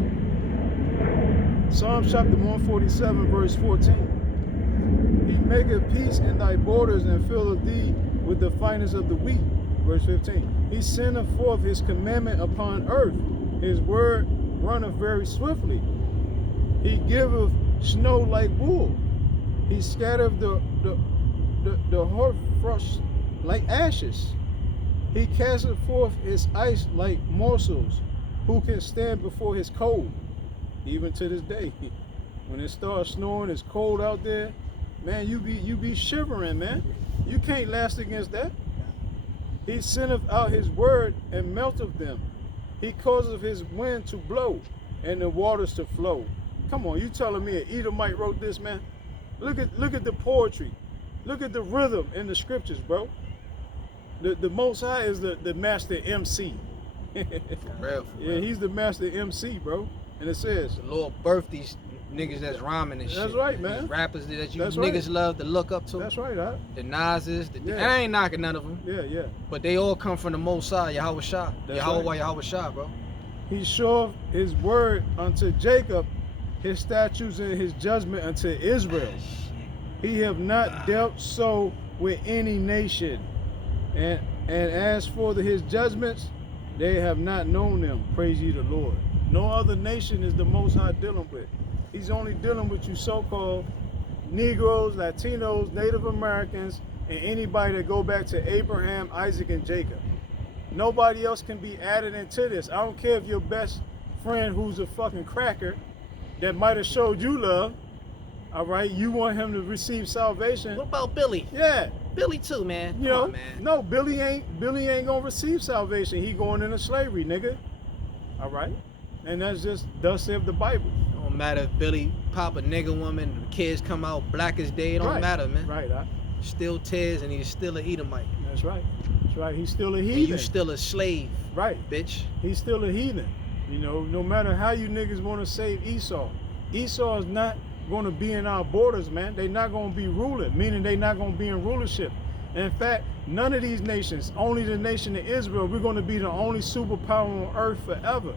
Psalms chapter 147, verse 14. He maketh peace in thy borders and filleth thee with the finest of the wheat. Verse 15. He sendeth forth his commandment upon earth. His word runneth very swiftly. He giveth snow like wool. He scattereth the hoarfrost like ashes. He casteth forth his ice like morsels. Who can stand before his cold? Even to this day, when it starts snowing, it's cold out there. Man, you be shivering, man. You can't last against that. He sendeth out his word and melteth them. He causeth his wind to blow and the waters to flow. Come on, you telling me an Edomite wrote this, man? Look at the poetry. Look at the rhythm in the scriptures, bro. The Most High is the master MC. Real. Yeah, He's the master MC, bro. And it says, The Lord birthed these niggas that's rhyming and shit. That's right, man. These rappers that you That's niggas right. love to look up to. that's right, huh? The Nas's, Yeah. I ain't knocking none of them, Yeah. but they all come from the Most High, Yahweh Shai. That's Yahweh Shai, bro. He showeth his word unto Jacob, his statutes and his judgment unto Israel. He have not dealt so with any nation. And as for his judgments, they have not known them. Praise ye the Lord. No other nation is the Most High dealing with. He's only dealing with you so-called Negroes, Latinos, Native Americans, and anybody that go back to Abraham, Isaac, and Jacob. Nobody else can be added into this. I don't care if your best friend who's a fucking cracker that might have showed you love, all right, you want him to receive salvation. What about Billy? Yeah, Billy too, man. you Come know, on, man. no, Billy ain't gonna receive salvation. He going into slavery, nigga. All right, and that's just thus saith the Bible. Don't matter if Billy pop a nigga woman, the kids come out black as day. It don't Right. matter, man. Right, Still tears, and he's still an Edomite. that's right. That's right. He's still a And heathen. you still a slave, Right. bitch. He's still a heathen. You know, no matter how you niggas want to save Esau, Esau is not going to be in our borders, man. They're not going to be ruling, meaning they're not going to be in rulership. In fact, none of these nations, only the nation of Israel, we're going to be the only superpower on earth forever.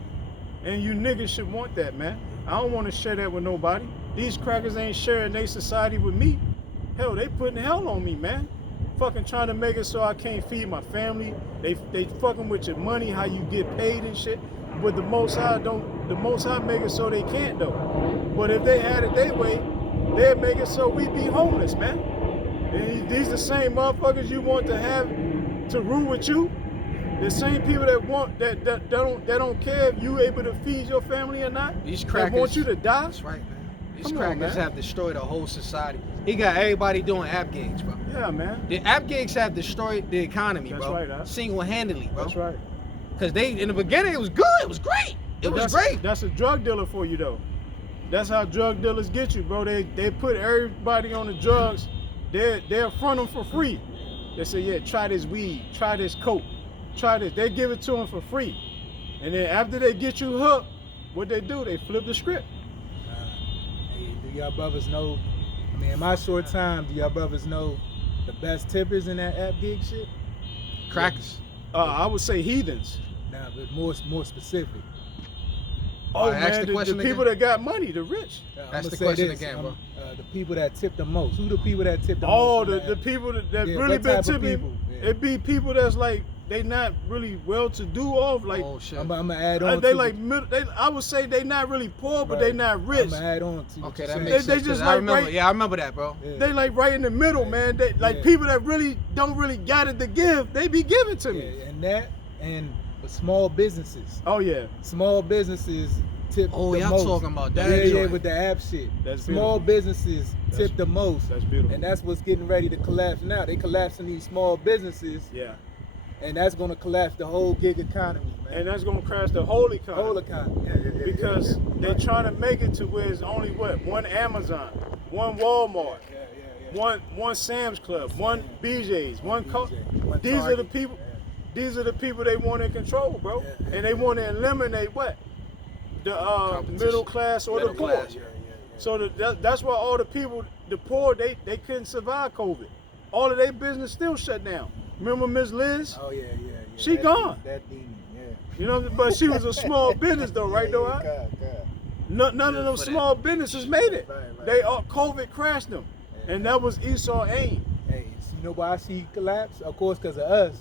And you niggas should want that, man. I don't want to share that with nobody. These crackers ain't sharing their society with me. Hell, they putting hell on me, man. Fucking trying to make it so I can't feed my family. They fucking with your money, how you get paid and shit. But the Most High make it so they can't though. But if they had it their way, they'd make it so we be homeless, man. And these the same motherfuckers you want to have to rule with you. The same people that don't care if you able to feed your family or not. These They crackers. want you to die. That's right, man. These Come on, crackers man. have destroyed a whole society. He got everybody doing app gigs, bro. Yeah, man. The app gigs have destroyed the economy, That's bro. right, huh? Single-handedly, bro. That's right. Because they, in the beginning, it was good. It was great. It was great. That's a drug dealer for you though. That's how drug dealers get you, bro. They put everybody on the drugs. They'll front them for free. They say, yeah, try this weed, try this coke, try this. They give it to them for free. And then after they get you hooked, what they do, they flip the script. Hey, do y'all brothers know? I mean, in my short time, do y'all brothers know the best tippers in that app gig shit? Crackers. I would say heathens. Nah, but more specific. Oh Alright, ask man, the the question people again. that got money, the rich. That's I'ma the say question this, again, bro. The people that tip the most. Who the people that tip the Oh, most? the people that Yeah, really what been type of tipping. people? Yeah. It be people that's like they not really well to do off. Like Oh shit. I'm gonna add on. they to like I would say they not really poor, but they not I'm rich. gonna add on to. what Okay, you that said. makes They sense. just 'cause like I remember. right- Yeah, I remember that, bro. Yeah. They like right in the middle, man. They like Yeah. people that really don't really got it to give. They be giving to me. Yeah, and that and the small businesses. Oh yeah, Small businesses tip Oh, the y'all most. talking about that Yeah, joint. with the app shit. That's Small businesses tip the most. that's beautiful. And that's what's getting ready to collapse now. They collapsing these small businesses, Yeah, and that's gonna collapse the whole gig economy, man. and that's gonna crash the whole economy. whole economy. Yeah, Because they're trying to make it to where it's only what one Amazon, one Walmart, one Sam's Club, one BJ's, one One These are the Target. people. These are the people they want in control, bro. Yeah. And they want to eliminate what the Competition. middle class or Middle the poor. class, yeah. So that's why all the people, the poor, they couldn't survive COVID. All of their business still shut down. Remember Miss Liz? Oh yeah. She That gone. That demon, yeah. You know, but she was a small business though, right? Though, huh? God. None of those for that. small businesses made it. Right. They all COVID crashed them, Yeah. and that was Esau aim. Hey, you know why she collapsed? Of course, because of us.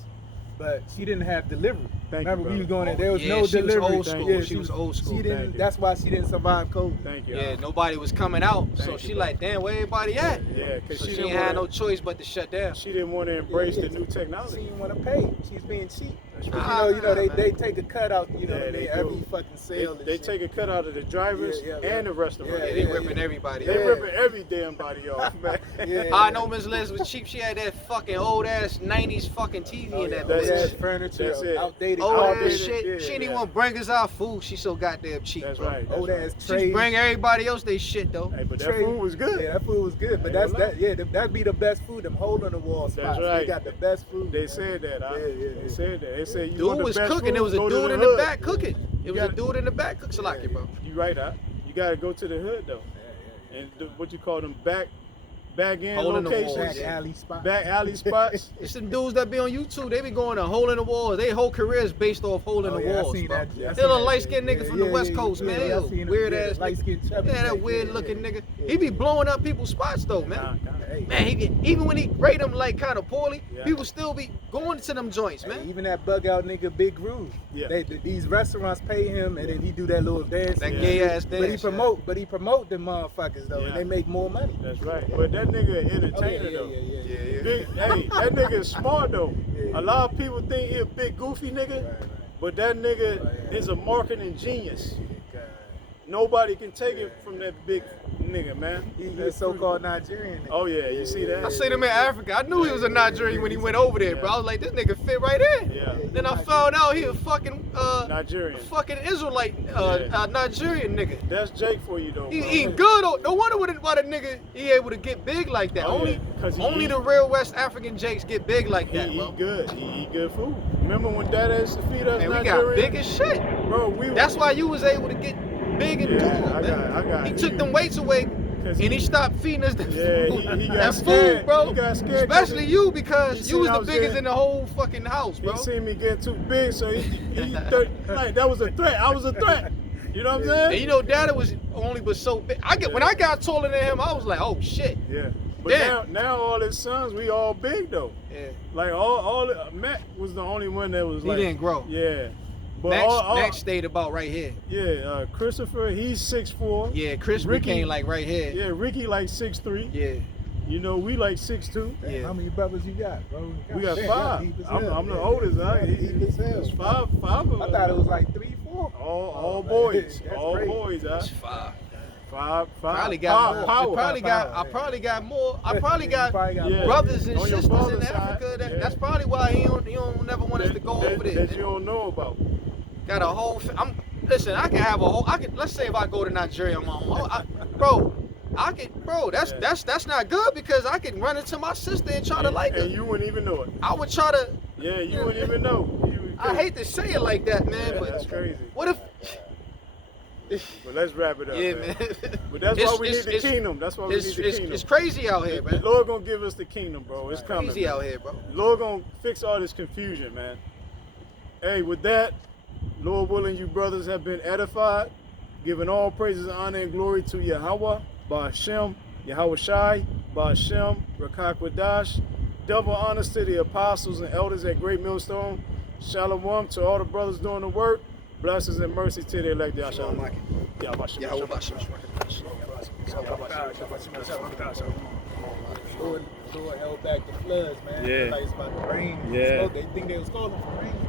But she didn't have delivery. Thank you, Remember, we was brother. going there was Yeah, no she was delivery. old school. Yeah, She was old school. She Thank didn't. you. That's why she didn't survive COVID. Thank you. Yeah, nobody was coming out, so Thank she you, like, damn, where everybody at? Yeah, because So she she didn't ain't had no want choice but to shut down. she didn't want to embrace Yeah, the new She technology. didn't want to pay. She's being cheap. That's But right. you know, man. they take a cut out. You know, Yeah, what I they mean, do. every fucking sale. and They shit. take a cut out of the drivers Yeah, and the restaurant. Yeah, Yeah, they yeah, ripping yeah. everybody They off. Yeah. ripping every damn body off, man. Yeah. I know Miss Liz was cheap. She had that fucking old ass 90s fucking TV in that That's bitch. it. furniture, That's it. outdated Old carpet. ass shit. yeah, She didn't yeah. even bring us our food. She so goddamn cheap, That's bro. right. Old That's ass She trays. bring everybody else they shit though. Hey, but that Trade. food was good. Yeah, that food was good. But Ain't that's gonna that. Yeah, that'd be the best food. Them hole in the wall spots. That's right. They got the best food. They said that. Yeah, yeah, They yeah. said that. They said you Dude want the was best cooking. food, There was a go to dude in the hood. back cooking. You It was a gotta- dude in the back cooking. Salaki, bro. You right, huh? You gotta go to the hood though, Yeah, and what you call them back in Hole in the yeah. locations, Back walls. alley spot. back alley spots. It's some dudes that be on YouTube. They be going a hole in the walls. They whole career is based off hole in Oh, the yeah, I walls, seen bro. that. I They seen a that. light skinned nigga from the West Coast, man. He I a seen him. weird Yeah, ass nigga. light-skinned chubby Yeah, that Jake. weird Yeah, looking yeah. nigga. Yeah. He be blowing up people's spots though, man. Nah. Hey, Man, even when he rate them like kind of poorly, Yeah. people still be going to them joints, hey, man. even that bug out nigga, Big Groove. Yeah. These restaurants pay him, and then he do that little dance. That Yeah. gay ass But he dance. promote them motherfuckers though, Yeah. and they make more money. That's right. But that nigga an Oh, entertainer though. Yeah. Big, hey, that nigga is smart though. Yeah. A lot of people think he a big goofy nigga, Right. but that nigga Oh, yeah. is a marketing genius. God. Nobody can take it from that big nigga, man. He's That's so-called Nigerian. Nigga. Oh yeah, you see that? I seen him in Africa. I knew he was a Nigerian when he went over there, bro. I was like, this nigga fit right in. Yeah, Then I found out he was fucking Nigerian. fucking Israelite Nigerian nigga. That's Jake for you though. He bro. eating good. No wonder why the nigga he able to get big like that. Oh, yeah, 'cause he Only eat- the real West African Jakes get big like He that, bro. eat good. He eat good food. Remember when Dad used to feed us And we Nigerian? got big as shit. Bro, we That's why you was able to get big and Yeah, tall, I man. got He took them weights away 'Cause and he stopped feeding us the Yeah, food. he got that scared. food, bro. He got scared 'cause Especially he- you he because seen you was I the was biggest there. in the whole fucking house, bro. He seen me get too big, so like that was a threat. I was a threat. You know what I'm saying? And you know, Daddy was so big. When I got taller than him, I was like, oh shit. Yeah. But Damn. now all his sons, we all big though. Yeah. Like Matt was the only one that was He like didn't grow. Yeah. But Max stayed about right here. yeah, Christopher, he's 6'4". Yeah, Chris Ricky- became like right here. Yeah, Ricky like 6'3". Yeah. You know, we like 6'2". Yeah. How many brothers you got, bro? We got Damn, y'all 5. deep as I'm hell. the Yeah. oldest. Huh? Deep as hell. It's five of I us. thought it was like 3, 4. all man. boys. That's All great. boys, huh? It's 5. Five. Probably got more. Power. I probably got more. I probably got Yeah. brothers and On your sisters in father's Africa. side, yeah. That's probably why he don't never want us to go over there. That you don't know about. Got a whole. Listen, I can have a whole. Let's say if I go to Nigeria on my own, bro. That's not good because I can run into my sister and try to like her. And you wouldn't even know it. I would try to. Yeah, you wouldn't even know. I hate to say it like that, man, Yeah, but that's crazy. what if? But let's wrap it up. Yeah, man. man. But that's why we need the it's- kingdom. That's why we need It's, the it's, kingdom. it's crazy out here, The man. Lord gonna give us the kingdom, bro. It's coming. Crazy man. out here, bro. Lord gonna fix all this confusion, man. Hey, with that, Lord willing, you brothers have been edified. giving all praises, honor, and glory to Yahweh, Ba'ashem, Yahweh Shai, Ba'ashem, Rakakwadash. Double honors to the apostles and elders at Great Millstone. Shalom to all the brothers doing the work. Blessings and mercy to the elect. Shalom, Mike. Yahweh Lord held back the floods, man. Yeah. Like it's about to rain. Yeah. They think they was calling for rain.